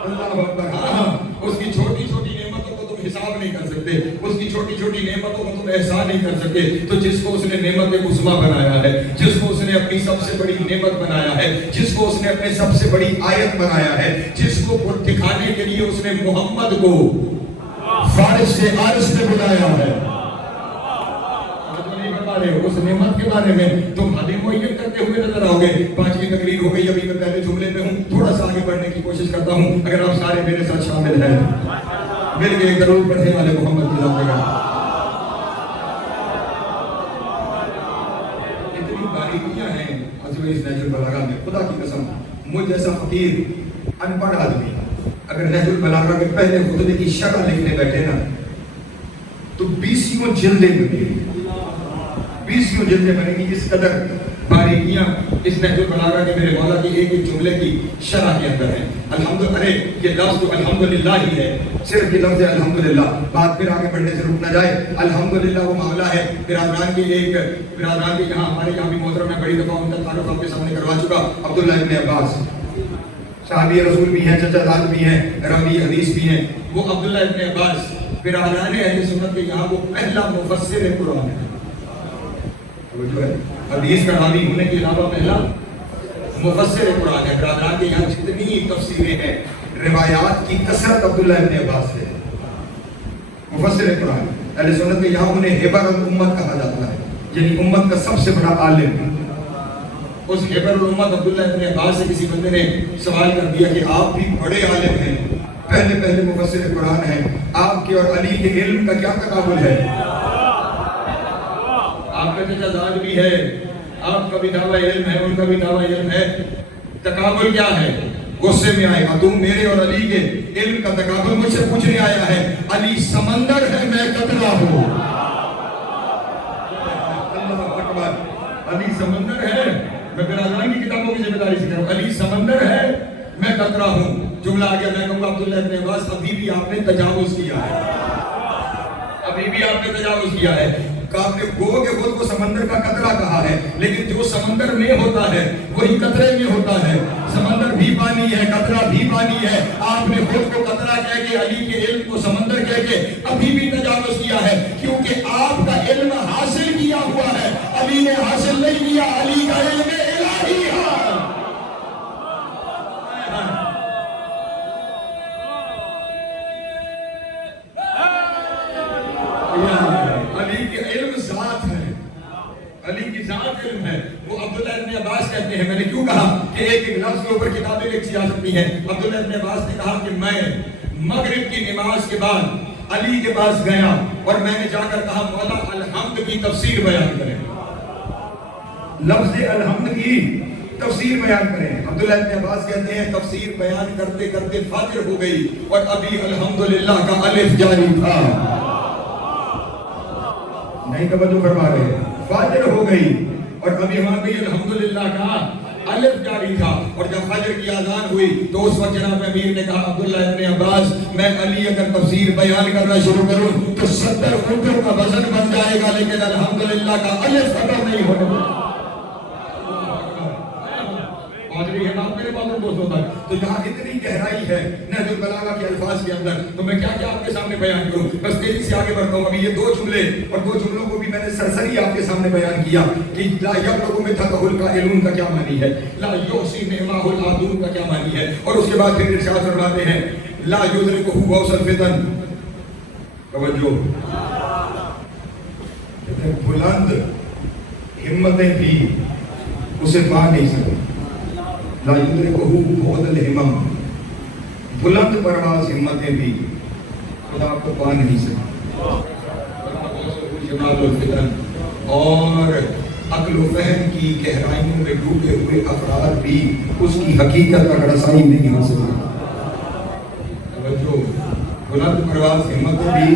اللہ اکبر. اس کی چھوٹی چھوٹی نعمتوں کو تم حساب نہیں کر سکتے, اس کی چھوٹی چھوٹی نعمتوں کو تم احسان نہیں کر سکتے. تو جس کو اس نے نعمت عظمیٰ بنایا ہے, جس کو اس نے اپنی سب سے بڑی نعمت بنایا ہے, جس کو اس نے اپنے سب سے بڑی آیت بنایا ہے, جس کو دکھانے کے لیے اس نے محمد کو فارس سے عرش سے بلایا ہے, اس نعمت کے بارے میں تم حدیث معین کرتے ہوئے نظر آؤ گے. 5ویں تقریر ہو گئی, ابھی میں پہلے جملے میں ہوں, تھوڑا سا آگے بڑھنے کی کوشش کرتا ہوں. اگر آپ سارے میرے ساتھ شامل ہیں, مل کے ایک درود پڑھنے والے محمد کی ذات کا. اتنی باریکیاں ہیں اس نہج البلاغہ میں, خدا کی قسم مجھ جیسا فقیر ان پڑھ آدمی اگر نہج البلاغہ کے پہلے خطبے کی شرح لکھنے بیٹھے نا تو 20 جلدیں بنیں گی، 20 جلدیں بنیں گی. اس قدر باریکیاں اس نہج البلاغہ کے میرے مولا کی ایک ایک جملے کی شرح کے اندر ہے. الحمدللہ، یہ لفظ تو الحمدللہ ہی ہے، صرف یہ لفظ ہے الحمدللہ. بات پھر آگے بڑھنے سے رک نہ جائے. الحمدللہ وہ معاملہ ہے برادران کے یہاں ہمارے یہاں بھی محترم میں بڑی دفعہ ان کا تعارف آپ کے سامنے کروا چکا. عبداللہ ابن عباس صحابی رسول بھی ہیں، چچا داد بھی ہیں، راوی حدیث بھی ہیں. وہ عبداللہ ابن عباس برادران اہل سنت کے یہاں وہ پہلا مفسر قرآن ہے. حدیث کا راوی ہونے کے علاوہ پہلا مفسر قرآن ہے. برادران کے یہاں جتنی تفسیریں ہیں، روایات کی کثرت عبداللہ ابن عباس سے. مفسر قرآن اہل سنت کے یہاں انہیں حبر الامت کہا جاتا ہے، یعنی امت کا سب سے بڑا عالم. اس حبر الامت عبداللہ ابن عباس سے کسی بندے نے سوال کر دیا کہ آپ بھی بڑے عالم ہیں، پہلے مفسر قرآن ہیں، آپ کے اور علی کے علم کا کیا تقابل ہے؟ آپ کا چچا داد بھی ہے، آپ کا بھی دعویٰ علم ہے، ان کا بھی دعویٰ علم ہے، تقابل کیا ہے؟ غصے میں آئے گا، تم میرے اور علی کے علم کا تقابل مجھ سے پوچھنے آیا ہے. علی سمندر ہے، میں قطرہ ہوں. اللہ اکبر. علی سمندر ہے، میں برادران کی کتابوں کی ذمہ داری سے کہہ رہا ہوں، علی سمندر ہے، میں قطرہ ہوں. جملہ آ گیا. میں کہوں گا عبداللہ ابن عباس ابھی بھی آپ نے تجاوز کیا ہے، ابھی بھی آپ نے تجاوز کیا ہے. آپ نے گو کے خود کو سمندر کا قطرہ کہا ہے، لیکن جو سمندر میں ہوتا ہے وہی قطرے میں ہوتا ہے. سمندر بھی پانی ہے، قطرہ بھی پانی ہے. آپ نے خود کو قطرہ کہہ کے علی کے علم کو سمندر کہہ کے ابھی بھی تجاوز کیا ہے، کیونکہ آپ کا علم حاصل کیا ہوا ہے، علی نے حاصل نہیں کیا. علی کا علم الہی ہے. علی کے علم ذات ہے، علی کی ذات علم ہے. وہ عبداللہ ابن عباس کہتے ہیں، میں نے کیوں کہا کہ ایک لفظ کے اوپر کتابیں لکھی جا سکتی ہیں. عبداللہ ابن عباس نے کہا کہ میں مغرب کی نماز کے بعد علی کے پاس گیا اور میں نے جا کر کہا مولا الحمد کی تفسیر بیان کریں. لفظ الحمد کی تفسیر بیان کریں. عبداللہ ابن عباس کہتے ہیں تفسیر بیان کرتے کرتے فاجر ہو گئی اور ابھی الحمدللہ کا الف جاری تھا. نہیں توجہ فرما رہے. فاجر ہو گئی اور ابھی وہاں بھی الحمدللہ کا الف جاری تھا. اور جب فجر کی اذان ہوئی تو اس وقت جناب امیر نے کہا عبداللہ ابن عباس میں علی اگر تفسیر بیان کرنا شروع کروں تو 70 اونٹوں کا وزن بن جائے گا، لیکن الحمدللہ کا الف ختم نہیں ہوگا. تو یہاں اتنی گہرائی ہے نہج البلاغہ کے الفاظ کے اندر، تو میں کیا آپ کے سامنے بیان کروں. بس تیزی سے آگے بڑھتا ہوں. ابھی یہ 2 جملے اور 2 جملوں کو بھی میں نے سرسری آپ کے سامنے بیان کیا کہ لا یبلغ مدحہ القائلون کا کیا معنی ہے، لا یحصی نعمہ العادون کا کیا معنی ہے. اور اس کے بعد پھر ارشاد فرماتے ہیں لا یدرکہ غوث الفتن. توجہ، بلند ہمتیں بھی اسے پا نہیں سکتی. لا یدرکہ بعد الہمم، بلند پرواز ہمتیں بھی خدا کو پا نہیں سکتی. اور عقل و فہم کی گہرائیوں میں ڈوبے ہوئے افراد بھی اس کی حقیقت کا رسائی نہیں حاصل کرتے. جو بلند پرواز ہمتیں بھی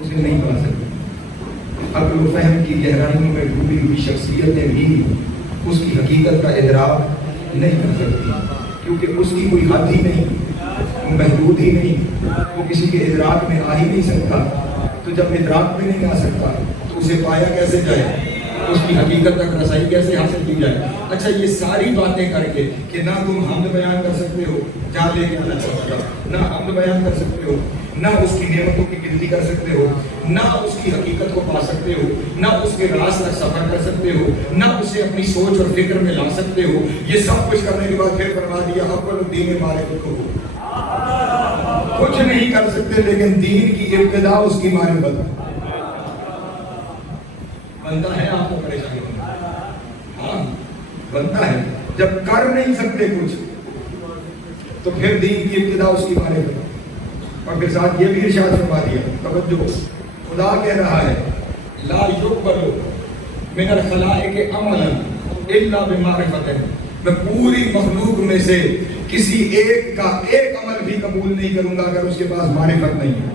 اسے نہیں پا سکتی. عقل و فہم کی گہرائیوں میں ڈوبی ہوئی شخصیتیں بھی اس کی حقیقت کا ادراک نہیں کر سکتی، کیونکہ اس کی کوئی حد ہی نہیں، محدود ہی نہیں، وہ کسی کے ادراک میں آ ہی نہیں سکتا. تو جب ادراک میں نہیں آ سکتا تو اسے پایا کیسے جائے، اس کی حقیقت تک رسائی کیسے حاصل کی جائے. اچھا، یہ ساری باتیں کر کے کہ نہ تم حمد بیان کر سکتے ہو، جا لے کے آنا چاہتا، نہ حمد بیان کر سکتے ہو، نہ اس کی نعمتوں کی گنتی کر سکتے ہو، نہ اس کی حقیقت کو پا سکتے ہو، نہ اس کے راز تک سفر کر سکتے ہو، نہ اسے اپنی سوچ اور فکر میں لا سکتے ہو. یہ سب کچھ کرنے کے بعد پھر فرما دیا اول الدین معرفت کو. کچھ نہیں کر سکتے لیکن دین کی ابتدا اس کی معرفت. بنتا ہے آپ کو پریشانی ہونا، ہاں بنتا ہے. جب کر نہیں سکتے کچھ تو پھر دین کی ابتدا اس کی معرفت. اور پھر ساتھ یہ بھی ارشاد فرما دیا، توجہ، خدا کہہ رہا ہے لا یقبل من الخلائق عملا الا بمعرفت. میں پوری مخلوق میں سے کسی ایک کا ایک عمل بھی قبول نہیں کروں گا اگر اس کے پاس معرفت نہیں ہے.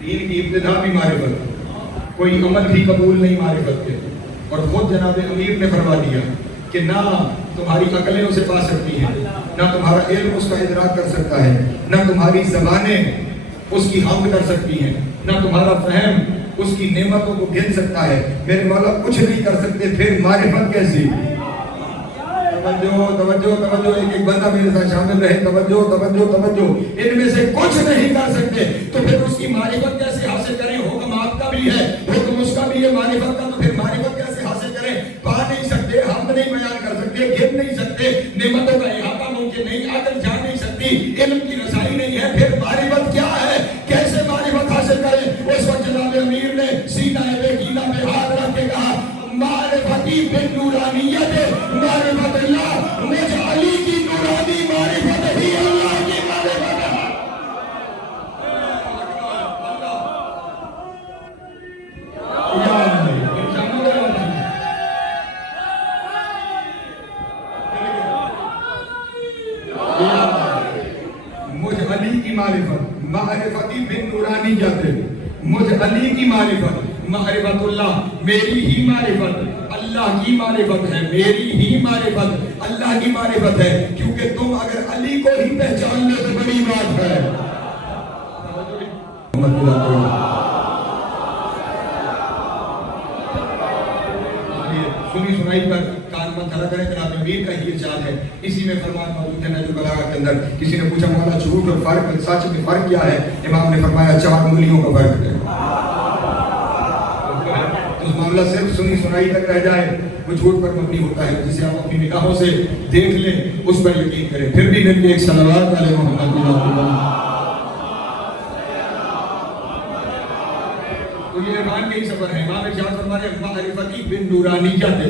دین کی ابتدا بھی معرفت، کوئی عمل بھی قبول نہیں معرفت کے. اور خود جناب امیر نے فرما دیا کہ نہ تمہاری عقلیں اسے پا سکتی ہیں، نہ تمہارا علم اس کا ادراک کر سکتا ہے، نہ تمہاری زبانیں اس کی حمد کر سکتی ہیں، نہ تمہارا فہم اس کی نعمتوں کو گن سکتا ہے. میرے مولا کچھ نہیں کر سکتے، پھر معرفت کیسی؟ توجہ توجہ توجہ، ایک ایک بندہ میرے ساتھ شامل رہے. توجہ توجہ توجہ، ان میں سے کچھ نہیں کر سکتے تو پھر اس کی معرفت کیسے حاصل کریں؟ حکم آپ کا بھی ہے، حکم اس کا بھی ہے معرفت کا، تو پھر معرفت کیسے حاصل کریں؟ پا نہیں سکتے، ہم نہیں بیان کر سکتے، گن نہیں سکتے، نعمتوں کا احاطہ ممکن نہیں، عقل جان نہیں سکتی، علم کی رسائی نہیں ہے، پھر معرفت کیا ہے؟ کیسے معرفت حاصل کریں؟ اس وقت جناب امیر نے سینہ بگینہ پہ ہاتھ رکھ کے کہا معرفتی بالنورانیت، معرفت اللہ، مجھ علی کی نورانی معرفت ہی اللہ کی معرفت ہے. مجھ علی کی معرفت، معرفتی بالنورانیت، مجھ علی کی معرفت، معرفت اللہ، میری ہی معرفت اللہ کی معرفت ہے، میری ہی معرفت اللہ کی معرفت ہے. کیونکہ تم اگر علی کو ہی پہچان لے تو بڑی بات ہے. سنی سنائی پر کان مت کھڑا کریں. جناب امیر کا ہی ارشاد ہے، اسی میں فرمان موجود ہے نہج البلاغہ کے اندر. کسی نے پوچھا مولا جھوٹ اور فرق سچ میں فرق کیا ہے؟ امام نے فرمایا 4 انگلیوں کا فرق ہے. معاملہ صرف سنی سنائی تک رہ جائے وہ جھوٹ پر مبنی ہوتا ہے. جسے آپ اپنی نگاہوں سے دیکھ لیں اس پر یقین کریں. پھر بھی میرے ایک صلوات علی محمد. تو یہ ایمان کا ہی سفر ہے. امام ارشاد فرما رہے ہیں معرفتی بالنورانیت،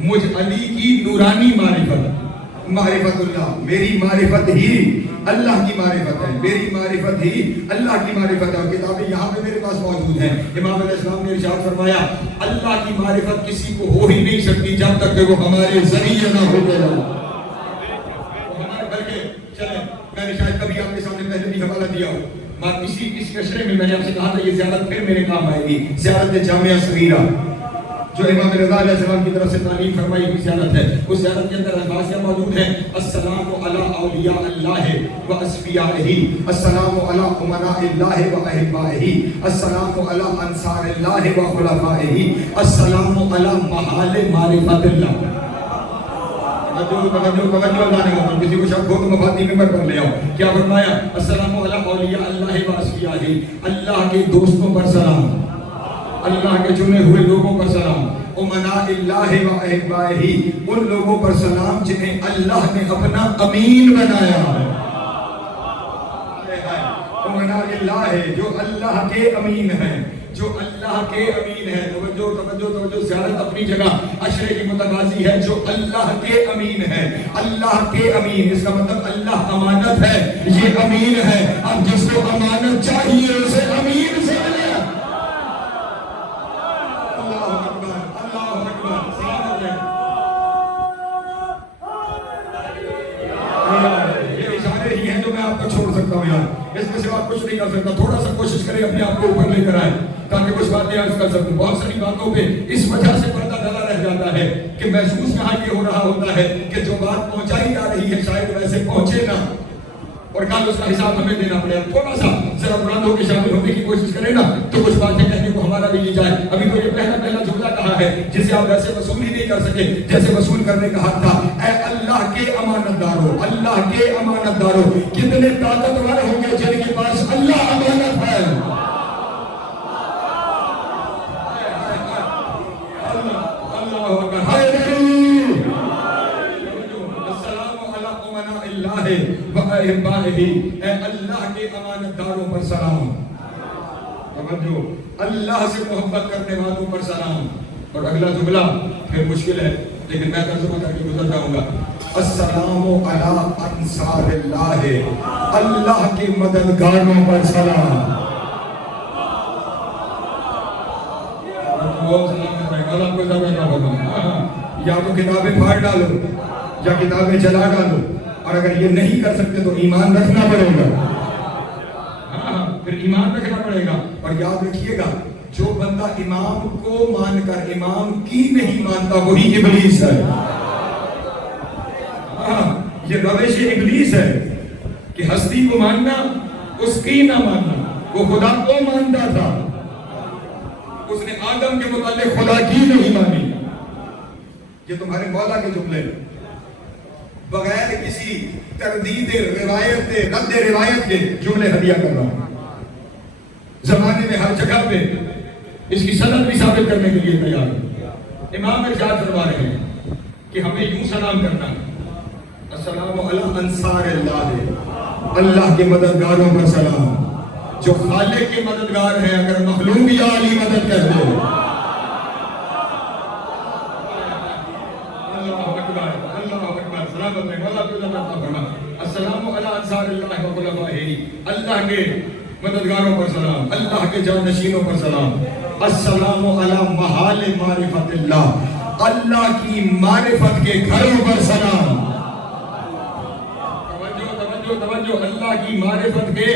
مجھ علی کی نورانی معرفت، معرفت اللہ، میری معرفت ہی اللہ کی معرفت ہے، میری معرفت ہی اللہ کی معرفت ہے. اور کتابیں یہاں پہ میرے پاس موجود ہیں. امام علیہ السلام نے ارشاد فرمایا اللہ کی معرفت کسی کو ہو ہی نہیں سکتی جب تک کہ وہ ہمارے ذریعے نہ ہو جائے. بلکہ چلیں، میں نے شاید کبھی آپ کے سامنے پہلے بھی حوالہ دیا ہو، اسی اشرے میں میں نے آپ سے کہا تھا یہ زیارت پھر میرے کام آئے گی. زیارت جامعہ صغیرہ جو امام رضا علیہ السلام کی طرف سے تعلیم فرمائی ہوئی زیارت ہے. اس زیارت کے اندر الفاظ موجود ہیں السلام علی اولیاء اللہ و اصفیائہ، السلام علی امراء اللہ و احبائہ، السلام علی انصار اللہ و خلفائہ، السلام علی محال معرفت اللہ. کسی کو شک ہو تو مفادی ممبر پر لے آؤ. کیا فرمایا؟ السلام علی اولیاء اللہ و اصفیائہ، اللہ کے دوستوں پر سلام، اللہ کے چنے ہوئے لوگوں پر سلام. امناء اللہ و احبائہ، ان لوگوں پر سلام جنہیں اللہ نے اپنا امین بنایا ہے. امناء اللہ جو اللہ کے امین ہیں، جو اللہ کے امین ہے. توجہ توجہ توجہ، زیارت اپنی جگہ عشرے کی متقاضی ہے. جو اللہ کے امین ہے، اللہ کے امین، اس کا مطلب اللہ امانت ہے، یہ امین ہے. اب جس کو امانت چاہیے اسے امین سے ملے. چھوڑ سکتا ہوں یار، اس میں سے آپ کچھ نہیں کر سکتا. تھوڑا سا کوشش کریں اپنے آپ کو اوپر لے کر آئے تاکہ کچھ باتیں عرض کر سکوں. بہت ساری باتوں پہ اس وجہ سے پردہ ڈلا رہ جاتا ہے کہ محسوس یہاں یہ ہو رہا ہوتا ہے کہ جو بات پہنچائی جا رہی ہے شاید ویسے پہنچے نہ، اور کل اس کا حساب ہمیں دینا پڑے. تھوڑا سا ذرا بلند ہو کے شامل ہونے کی کوشش کریں نا تو کچھ باتیں کہنے کو ہمارا بھی لی جائے. ابھی تو یہ پہلا جملہ کہا ہے جسے آپ ویسے وصول ہی نہیں کر سکے جیسے وصول کرنے کا حق تھا. اے اللہ کے امانت دارو، اللہ کے امانت دارو، کتنے طاقتور ہوں گے جن کے پاس اللہ امانت ہے. اے اللہ کے امانت داروں پر سلام. توجہ، اللہ سے محبت کرنے والوں پر سلام. اور اگلا جملہ پھر مشکل ہے لیکن میں ترجمہ کر کے گزر جاؤں گا. السلام علی انصار اللہ، اللہ کے مددگاروں پر سلام. یا تو کتابیں پھاڑ ڈالو یا کتابیں جلا ڈالو، اور اگر یہ نہیں کر سکتے تو ایمان رکھنا پڑے گا. ہاں پھر ایمان رکھنا پڑے گا. اور یاد رکھیے گا جو بندہ امام کو مان کر امام کی نہیں مانتا وہی ابلیس ہے. یہ روش ابلیس ہے کہ ہستی کو ماننا اس کی نہ ماننا. وہ خدا کو مانتا تھا, اس نے آدم کے متعلق خدا کی نہیں مانی. یہ تمہارے مولا کے جملے بغیر کسی تردید روایت رد روایت کے جملے ہدیہ کر رہا ہوں. زمانے میں ہر جگہ پہ اس کی سند بھی ثابت کرنے کے لیے تیار ہے. امام ارشاد فرما رہے ہیں کہ ہمیں یوں سلام کرنا, السلام علی انصار اللہ, اللہ کے مددگاروں پر سلام. جو خالق کے مددگار ہیں اگر مخلوق یا علی مدد کر دے. السلام علی انصار اللہ و خلفائہ, اللہ کے مددگاروں پر سلام, اللہ کے جانشینوں پر سلام. السلام علی محال معرفت اللہ, اللہ کی معرفت کے گھروں پر سلام. توجہ, اللہ کی معرفت کے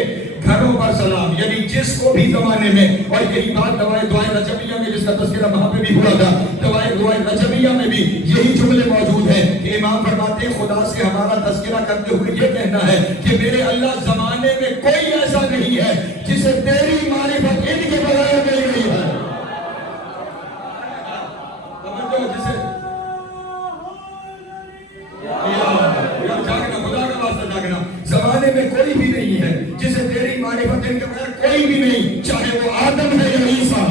گھروں پر سلام. یعنی جس کو بھی زمانے میں, اور یہی بات دعائے رجبیہ میں جس کا تذکرہ وہاں پہ بھی ہوا تھا, دعائے رجبیہ میں بھی یہی جملے موجود ہیں کہ امام فرماتے ہیں خدا سے ہمارا تذکرہ کرتے ہوئے یہ کہنا ہے کہ میرے اللہ زمانے میں کوئی ایسا نہیں ہے جسے تیری معرفت ان کے بغیر مل گئی ہے. توجہ, جسے زمانے میں کوئی بھی نہیں ہے جسے تیری معرفت ان کے بغیر کوئی بھی نہیں, چاہے وہ آدم ہے یا عیسیٰ.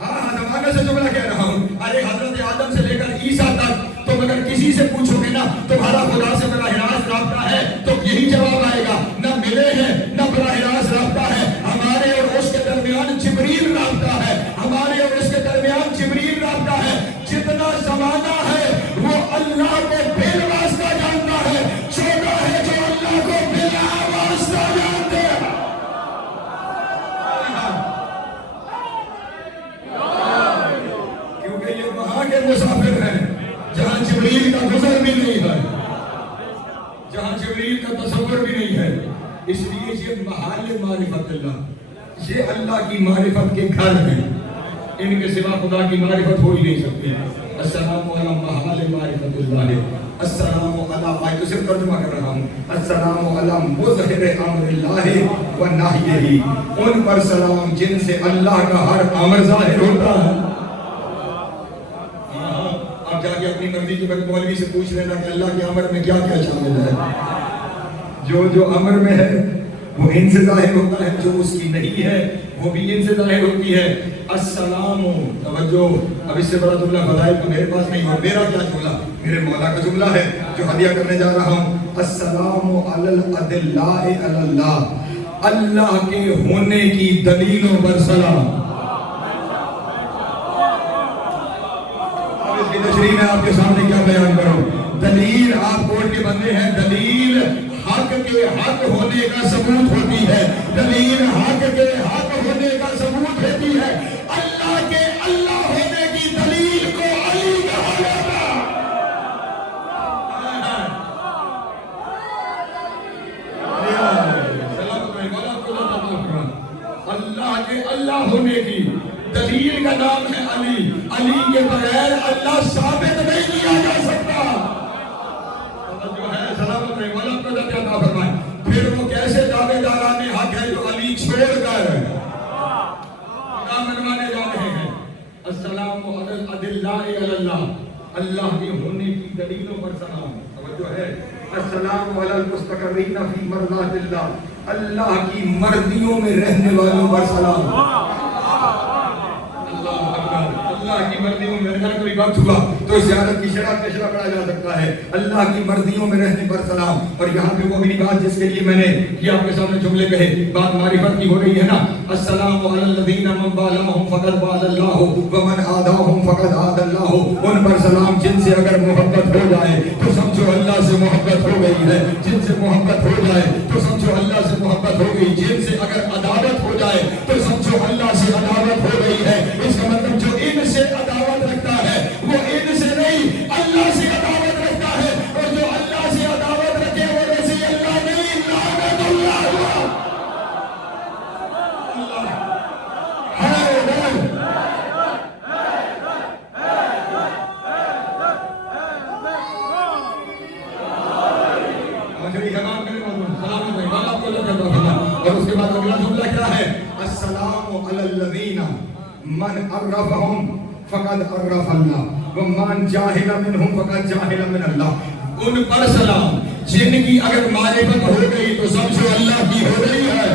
ہاں زمانے سے جملہ کہہ رہا ہوں. ارے حضرت آدم سے لے کر عیسیٰ تک تم اگر کسی سے پوچھو گے نا تمہارا خدا سے براہ راست رابطہ ہے تو یہی جواب آئے گا, نہ ملے ہیں نہ براہ راست رابطہ ہے. ہمارے اور اس کے درمیان جبریل رابطہ ہے, ہمارے اور اس کے درمیان جبریل رابطہ ہے. جتنا زمانہ ہے وہ اللہ کو بے واسطہ جانتا ہے, چھوٹا ہے جو اللہ کو بلا واسطہ جانتے ہیں. کیونکہ یہ وہاں کے مسافر ہیں جہاں جبریل کا گزر بھی نہیں ہے, جہاں جبریل کا تصور بھی نہیں ہے. اس لیے یہ محال معرفت اللہ, یہ اللہ کی معرفت کے گھر ہیں. ان کے سوا خدا کی معرفت ہو ہی نہیں سکتی. السلام علی محال معرفت اللہ, السلام علی, میں تو صرف ترجمہ کر رہا ہوں, السلام علی مظہر امر اللہ و نہیہ, ان پر سلام جن سے اللہ کا ہر امر ظاہر ہوتا ہے. آپ جا کے اپنی مرضی کے بعد مولوی سے پوچھ لینا کہ اللہ کے امر میں کیا کیا شامل ہے. جو امر میں ہے وہ ان سے ظاہر ہوتا ہے, جو اس کی نہیں ہے وہ بھی ان سے ظاہر ہوتی ہے. السلام, توجہ, اب اس سے بڑا جملہ فضائل تو میرے پاس نہیں, اور میرا کیا جملہ, میرے مولا کا جملہ ہے جو ہدیہ کرنے جا رہا ہوں. السلام علی الادلاء علی اللہ, اللہ کے ہونے کی دلیلوں پر سلام. اب اس کی تشریح میں آپ کے سامنے کیا بیان کروں. دلیل, آپ کورٹ کے بندے ہیں, دلیل حق کے حق ہونے کا ثبوت ہوتی ہے. دلیل حق کے حق ہونے کا ثبوت ہوتی ہے. اللہ کے اللہ ہونے کی دلیل کو علی کہا جاتا ہے. اللہ کے اللہ ہونے کی دلیل کا نام ہے علی. علی کے بغیر اللہ ثابت نہیں کیا جا سکتا. جو ہے سلامت رہے مولا کو عطا فرمائے. پھر وہ کیسے دعوے داران حق ہے جو علی چھوڑ کر منوانے جا رہے ہیں. السلام علی الادلاء علی اللہ, اللہ کے ہونے کی دلیلوں پر سلام. توجہ ہے. السلام علی المستقرین فی مرضات اللہ, اللہ کی مرضیوں میں رہنے والوں پر سلام. اللہ کی مرضیوں میں رہنے, کوئی وقت ہوا تو زیارت کی شرح پیشرہ پڑھا جا سکتا ہے. اللہ کی مرضیوں میں رہنے پر سلام. اور یہاں پہ وہ بھی بات جس کے لیے میں نے یہ آپ کے سامنے جملے کہے, بات معرفت کی ہو رہی ہے نا. السلام علی الذین من والاہم فقد والا اللہ ومن عاداہم فقد عاد اللہ, ان پر سلام جن سے اگر محبت ہو جائے تو سمجھو اللہ سے محبت ہو گئی ہے, جن سے محبت ہو جائے تو سمجھو اللہ سے محبت ہو گئی, جن سے اگر عداوت ہو جائے تو سمجھو اللہ سے عداوت ہو گئی ہے. اس کا مطلب جو ان سے عداوت رکھتا ہے وہ ان سے نہیں اللہ سے عداوت رکھتا ہے, اور جو اللہ سے عداوت رکھے وہ رضی اللہ نہیں, لعنت اللہ. الذین من عرفهم فقد عرف اللہ ومن جاہل منہم فقد جاہل من اللہ. ان پر سلام جن کی اگر معرفت ہو گئی تو سمجھو اللہ کی ہو رہی ہے،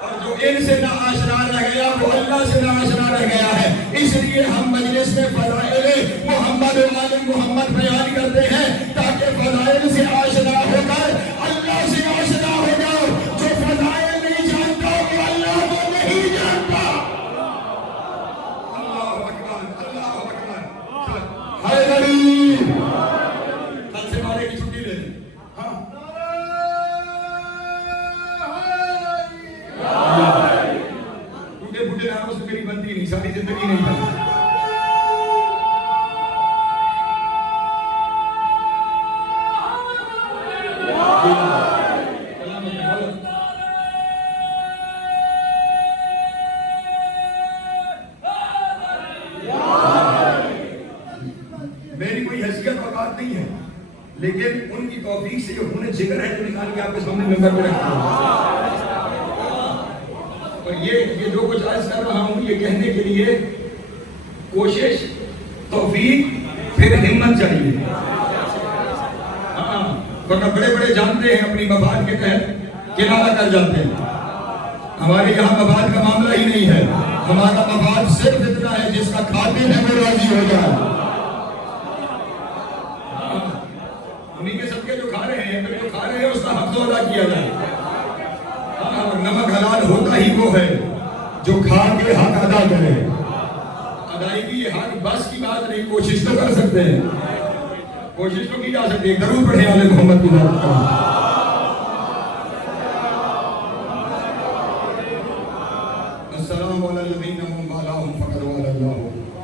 اور جو ان سے نہ آشنا رہ گیا وہ اللہ سے نہ آشنا رہ گیا ہے. اس لیے ہم مجلس میں فضائل محمد و آل محمد بیان کرتے ہیں تاکہ فضائل سے آشنا ہو کر اللہ سے آشنا ہو جاؤ. جو فضائل نہیں جانتا وہ اللہ کو نہیں جانتا. اللہ اکبر، اللہ اکبر. حیدری کل سے مارے کی چھٹی لے لیں. ہاں ٹوٹے پھوٹے ناموں سے میری بنتی نہیں، ساری زندگی نہیں بنتی. میری کوئی حیثیت اور بات نہیں ہے، لیکن ان کی توفیق سے یہ خون جگر ہے جو نکال کے آپ کے سامنے ممبر پہ رکھتا ہوں. اور یہ جو کچھ عرض کر رہا ہوں یہ کہنے کے لیے کوشش، توفیق، پھر ہمت چاہیے. ہاں ورنہ بڑے بڑے جانتے ہیں اپنی مفاد کے تحت کنارہ کر جاتے ہیں. ہمارے یہاں مفاد کا معاملہ ہی نہیں ہے. ہمارا مفاد صرف اتنا ہے جس کا کھاتے ہیں وہ راضی ہو جائے. انہیں کے سب کے جو کھا رہے ہیں پھر جو کھا رہے ہیں اس کا حق تو ادا کیا جائے. اور نمک حلال ہوتا ہی وہ ہے جو کھا کے حق ادا کرے. ادائیگی یہ حق بس کی بات نہیں، کوشش تو کر سکتے ہیں، کوشش تو کی جا سکتی ہے. درود پڑھیں آل محمد کی بات کریں. السلام علی الذین من والاہم فقد والا اللہ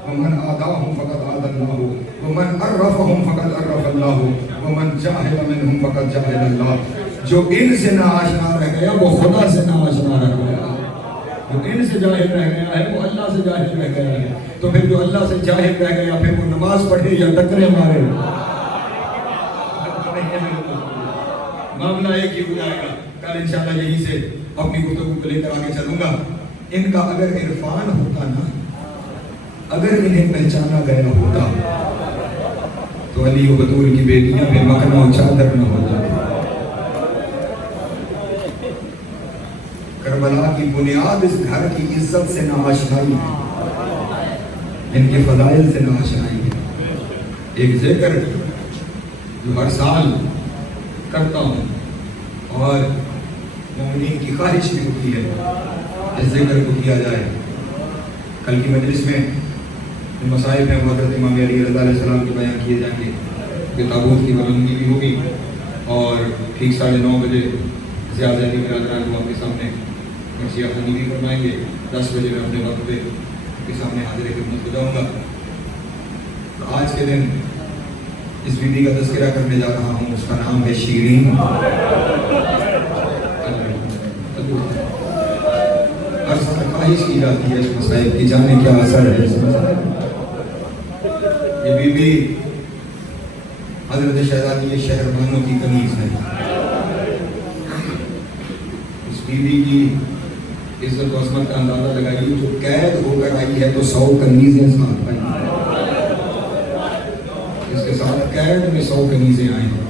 ومن آداہم فقد آدى اللہ ومن عرفہم فقد عرف اللہ ومن جاہل منہم فقد جاہل اللہ. جو ان سے نہ آشنا رہ گیا وہ خدا سے نہ آشنا رہ گیا. جو ان سے جاہل رہ گیا ہے وہ اللہ سے جاہل رہ گیا ہے. تو پھر جو اللہ سے جاہل رہ گیا پھر وہ نماز پڑھے یا ٹکرے مارے معاملہ ایک ہی ہو جائے گا. کل انشاءاللہ یہیں سے اپنی گفتگو کو لے کر آگے چلوں گا. ان کا اگر عرفان ہوتا نا، اگر انہیں پہچانا گیا ہوتا تو علی و بطول کی بیٹیاں پہ مکھنا و چادر نہ ہوتا. کربلا کی بنیاد اس گھر کی عزت سے نہ آشنائی ہے، ان کے فضائل سے نہ آشنائی ہے. ایک ذکر جو ہر سال کرتا ہوں اور مومنین کی خواہش بھی ہوتی ہے اس ذکر کو کیا جائے. کل کی مجلس میں مسائل ہیں حضرت امام علی رضا علیہ السلام کے بیان کیے جائیں گے کہ تابوت کی بلندی بھی ہوگی اور ٹھیک 9:30 بجے زیادہ برادران کو آپ کے سامنے مرثیہ خوانی بھی فرمائیں گے. 10 بجے میں اپنے وقت پہ کے سامنے حاضر خدمت ہو جاؤں گا. تو آج کے دن اس بیوی کا تذکرہ کرنے جا رہا ہوں، اس کا نام ہے شیرین. ہر سال خواہش کی جاتی ہے اس مسائل کی، جانے کیا اثر ہے اس مسائل. یہ بی بی حضرت شہزادی شہر بانو کی کنیز ہے. اس بی بی کی عزت و عظمت کا اندازہ لگائیے. جو قید ہو کر آئی ہے تو 100 کنیزیں ساتھ آئی ہیں. اس کے ساتھ قید میں 100 کنیزیں آئی ہیں.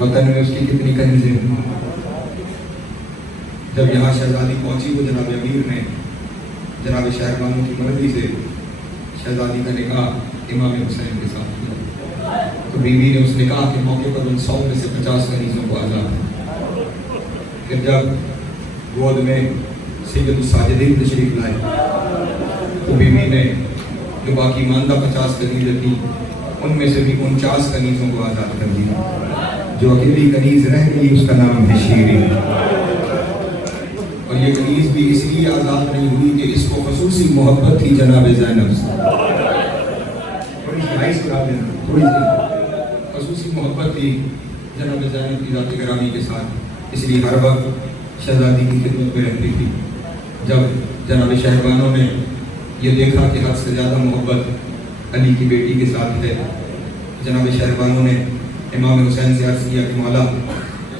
وطن میں اس کی کتنی کنیزیں ہیں. جب یہاں شہزادی پہنچی تو جناب امیر نے جناب شہر بانو کی مرضی سے شہزادی کا نکاح امام حسین کے ساتھ کیا. تو بیوی نے اس نکاح کے موقع پر ان 100 میں سے 50 کنیزوں کو آزاد کیا. پھر جب گود میں سید الساجدین تشریف لائے تو بیوی نے جو باقی ماندہ 50 کنیزیں تھیں ان میں سے بھی 49 کنیزوں کو آزاد کر دیا. جو اکیلی کنیز رہ گئی اس کا نام ہے شیرین. اور یہ کنیز بھی اس لیے آزاد نہیں ہوئی کہ اس کو خصوصی محبت تھی جناب زینب سے. تھوڑی سی خصوصی محبت تھی جناب زینب کی ذات گرامی کے ساتھ، اس لیے ہر وقت شہزادی کی خدمت میں رہتی تھی. جب جناب شہربانو نے یہ دیکھا کہ حد سے زیادہ محبت علی کی بیٹی کے ساتھ ہے، جناب شہربانو نے امام حسین سے عرض کیا کہ مولا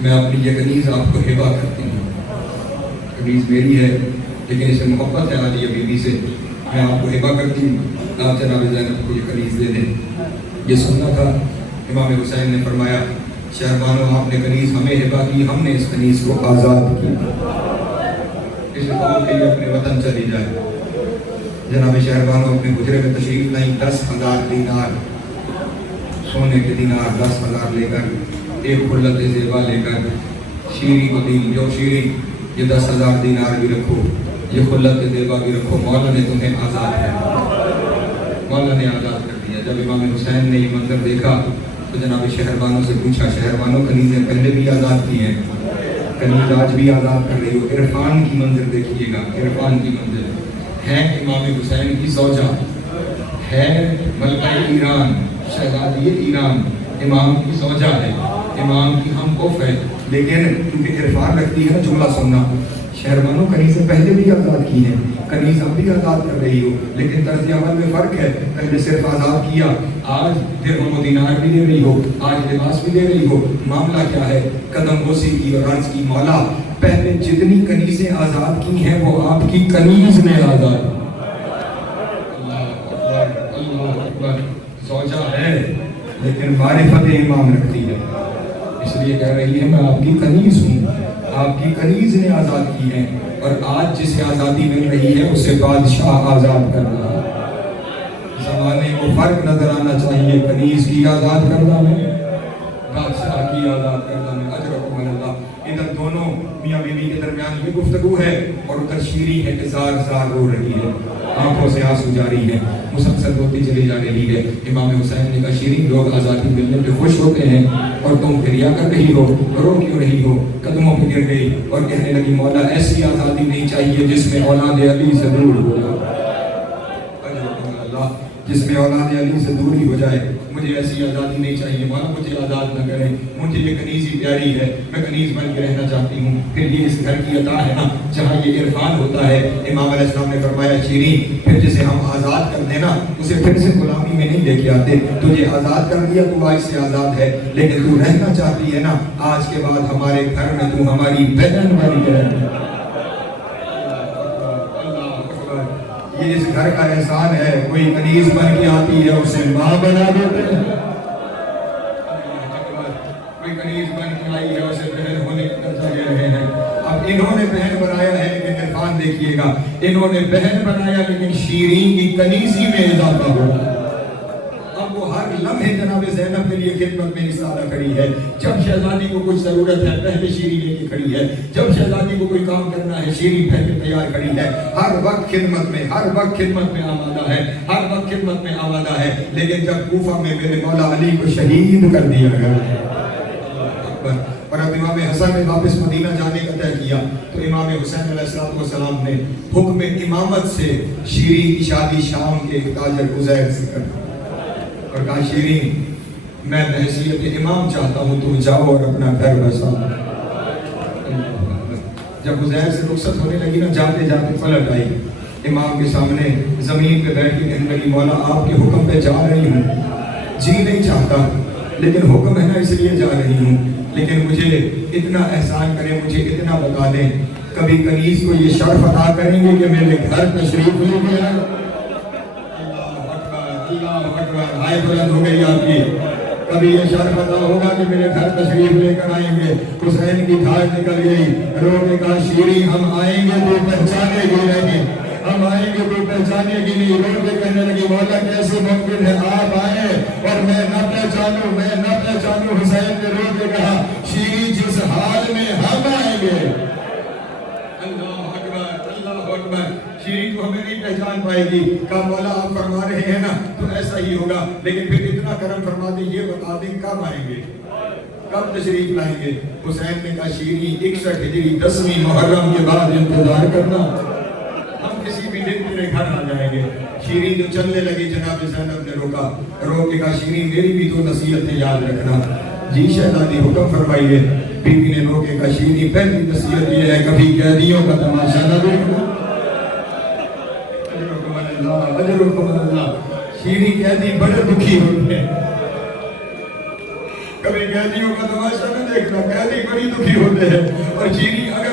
میں اپنی یہ کنیز آپ کو ہبہ کرتی ہوں. کنیز میری ہے لیکن اسے محبت ہے عالیہ بیوی سے، میں آپ کو ہبہ کرتی ہوں، آپ جناب زینب کو یہ کنیز دے دیں۔ یہ سننا تھا۔ امام حسین نے فرمایا شہربانو آپ نے کنیز ہمیں ہبہ کی، ہم نے اس کنیز کو آزاد کیا، اسے کہو کہ یہ اپنے وطن چلی جائے۔ جناب شہربانو اپنے حجرے میں تشریف لائیں، 10,000 دینار سونے کے دینار 10,000 لے کر، ایک خلت زیبا لے کر شیری کو دی، جو شیری یہ 10,000 دینار بھی رکھو، یہ خلت زیبا بھی رکھو، مولا نے تمہیں آزاد کر، مولا نے آزاد کر دیا۔ جب امام حسین نے یہ منظر دیکھا تو جناب شہربانو سے پوچھا شہربانو کنیزیں پہلے بھی آزاد کی ہیں، کنیز آج بھی آزاد کر رہی ہو؟ عرفان کی منظر دیکھیے گا، عرفان کی منظر ہے امام حسین کی زوجہ، ہے ملکہ ایران، شہزادی ایران، امام کی زوجہ ہے، امام کی ہم کف ہے، لیکن کیونکہ عرفان رکھتی ہے جملہ سننا، شہربانو کنیزیں پہلے بھی آزاد کی ہیں، کنیز اب بھی آزاد کر رہی ہو، لیکن طرز عمل میں فرق ہے، پہلے صرف آزاد کیا، آج درہم و دینار بھی دے رہی ہو، آج لباس بھی دے رہی ہو۔ معاملہ کیا ہے؟ قدم بوسی کی اور عرض کی مولا پہلے جتنی کنیزیں آزاد کی ہیں وہ آپ کی کنیز میں آزاد۔ اللہ اکبر، زوجہ ہے لیکن معرفت امام رکھتی ہے، اس لیے کہہ رہی ہے میں آپ کی کنیز ہوں، آپ کی کنیز نے آزاد کی ہے، اور آج جسے آزادی مل رہی ہے اسے بادشاہ آزاد کر رہا ہے۔ زمانے کو فرق نظر آنا چاہیے، کنیز کی آزاد کردہ میں، بادشاہ کی آزاد کردہ میں، اجرکم اللہ۔ ادھر دونوں میاں بیوی کے درمیان یہ گفتگو ہے، اور ادھر شیری ہے کہ زار زار رو رہی ہے، آنکھوں سے آنسو جاری ہے، مسلسل روتی چلی جا رہی ہے۔ امام حسین نے کہا شیری لوگ آزادی ملنے پہ خوش ہوتے ہیں اور تم پھریا کر رہی ہو، رو کیوں رہی ہو؟ قدموں پہ گر گئی اور کہنے لگی مولا ایسی آزادی نہیں چاہیے جس میں اولاد علی سے دور ہو جائے، جس میں اولاد علی سے دوری ہو جائے، مجھے ایسی آزادی نہیں چاہیے، مولا مجھے آزاد نہ کریں، مجھے یہ کنیز ہی پیاری ہے، میں کنیز بن کے رہنا چاہتی ہوں۔ پھر یہ اس گھر کی عطا ہے نا جہاں یہ عرفان ہوتا ہے۔ امام علیہ السلام نے فرمایا شیریں پھر جسے ہم آزاد کر دینا اسے پھر سے غلامی میں نہیں لے کے آتے، تجھے آزاد کر دیا تو آج سے آزاد ہے، لیکن تو رہنا چاہتی ہے نا آج کے بعد ہمارے گھر میں تو ہماری بہن بن کے رہنا۔ یہ اس گھر کا احسان ہے، کوئی کنیز بن کے آتی ہے اسے ماں بنا دیتے ہیں، کوئی کنیز بن کے آئی ہے اسے بہن ہونے کا درجہ دے رہے ہیں۔ اب انہوں نے بہن بنایا ہے لیکن عرفان دیکھیے گا، انہوں نے بہن بنایا لیکن شیریں کی کنیزی میں اضافہ ہوا۔ اب وہ ہر لمحے جناب زینب کے لیے خدمت میں ایستادہ کھڑی ہے، جب شہزادی کو کچھ ضرورت ہے پہلے شیریں لے کے کھڑی ہے، جب شہزادی کو کوئی کام کرنا ہے شیریں پہلے تیار کھڑی ہے، ہر وقت خدمت میں، ہر وقت خدمت میں آمادہ ہے، ہر وقت خدمت میں آمادہ ہے۔ لیکن جب کوفہ میں میرے مولا علی کو شہید کر دیا گیا اور اب امام حسن نے واپس مدینہ جانے کا طے کیا تو امام حسین علیہ السلام نے حکم امامت سے شیریں کی شادی شام کے ایک تاجر عزیر سے کر اور کہا شیریں میں بحیثیت امام چاہتا ہوں تم جاؤ اور اپنا گھر بساؤ۔ جب عزیر سے رخصت ہونے لگی نا جاتے جاتے پلٹ آئی امام کے سامنے زمین پہ بیٹھ کے کہنے لگی مولا آپ کے حکم پہ جا رہی ہوں، جی نہیں چاہتا لیکن حکم ہے نا اس لیے جا رہی ہوں، لیکن مجھے اتنا احسان کریں، مجھے اتنا بتا دیں کبھی کنیز کو یہ شرف عطا کریں گے کہ میرے گھر تشریف لے کے آئے؟ اللہ اکبر، ہائے بلند ہو گئی آپ کی، کبھی یہ شرف عطا ہوگا کہ میرے گھر تشریف لے کر آئیں گے؟ حسین کی دھاڑ نکل گئی، رو نے کہا شیریں ہم آئیں گے تو پہچانے گی نہیں، ہم آئیں گے تو پہچانے گی نہیں۔ رو کے کہنے لگی مولا کیسے ممکن ہے آپ آئیں اور میں نہ پہچانوں، میں نہ پہچانوں؟ حسین نے رو کے کہا شیریں جس حال میں ہم آئیں گے، اللہ اکبر، اللہ اکبر، شیریں تو ہمیں نہیں پہچان پائے گی۔ کہا مولا آپ فرما رہے ہیں نا تو ایسا ہی ہوگا، لیکن پھر اتنا کرم فرما دیں، یہ بتا دیں کب آئیں گے، کب تشریف لائیں گے؟ حسین نے کہا شیریں 61 ہجری 10ویں محرم کے بعد انتظار کرنا، ہم کسی بھی دن تیرے گھر آ جائیں گے۔ شیریں جو چلنے لگی جناب زینب نے روکا، رو کے کہا شیریں میری بھی تو نصیحتیں یاد رکھنا۔ جی شہزادی حکم فرمائیے۔ بیوی نے رو کے کہا شیریں پہلی نصیحت یہ ہے کبھی قیدیوں کا تماشا نہ دیکھنا۔ اجرکم اللہ، شیریں قیدی بڑے دکھی ہوتے ہیں، کبھی قیدیوں کا تماشا نہ دیکھنا، قیدی بڑی دکھی ہوتے ہیں، اور شیریں اگر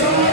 4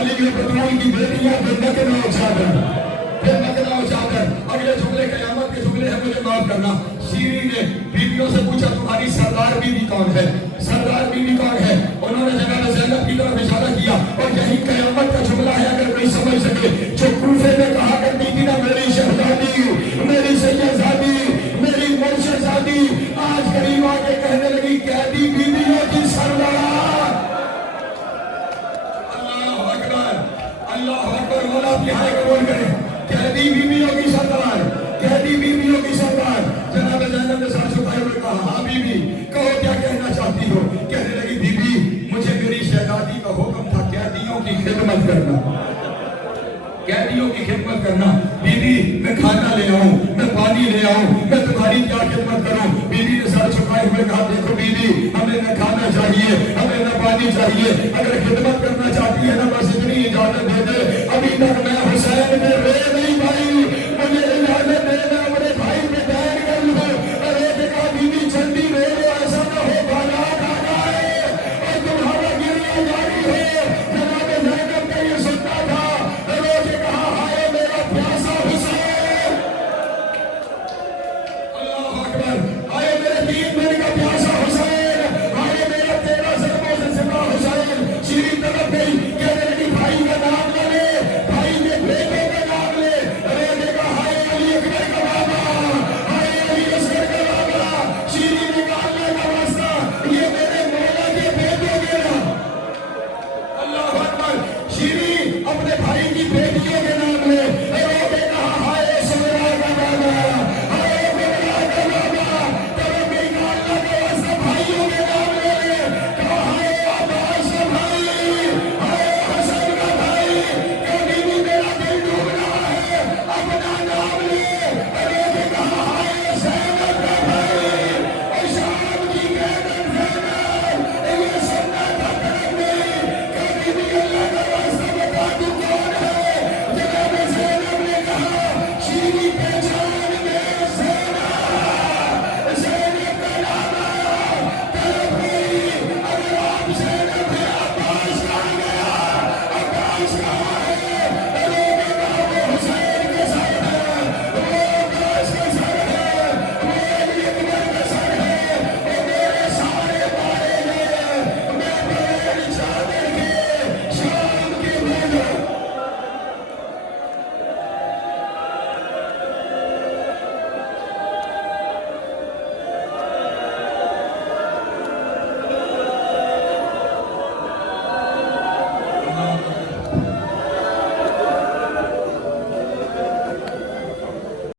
علی بدول کی بیٹیاں پھر نکنا اجاگر، پھر نکنا اجاگر۔ اگلے جملے قیامت کے جملے ہیں، مجھے معاف کرنا۔ شیری نے بیویوں سے پوچھا تمہاری سردار بیوی کون ہے؟ سردار بیوی کون ہے؟ انہوں نے جناب زینب کی طرف اشارہ کیا، اور یہی قیامت کا جملہ ہے اگر کوئی سمجھ سکے، جو کوفے میں کہا کرتی تھی نا میری شہزادی، میری شہزادی، میری مرشدزادی، آج قریب آ کے کہنے لگی قیدی بیویوں کی سردار۔ اللہ اکبر، اللہ اکبر، مولا اپنی ہائے قبول کرے۔ قیدی بیویوں کی سردار، قیدی بیویوں کی سردار۔ جناب زینب نے سر جھکائے ہوئے کہا ہاں بی بی کہو کیا کہنا چاہتی ہو؟ کہنے لگی بی بی مجھے میری شہزادی کا حکم تھا قیدیوں کی خدمت کرنا، قیدیوں کی خدمت کرنا۔ بی بی میں کھانا لے آؤں، میں پانی لے آؤں، میں تمہاری کیا خدمت کروں؟ بی بی نے سر جھکائے ہوئے کہا دیکھو بی بی ہمیں نہ کھانا چاہیے، ہمیں نہ پانی چاہیے، اگر خدمت کرنا چاہتی ہے نا بس اتنی اجازت دے دے، ابھی تک میں حسین میں رہ نہیں پایا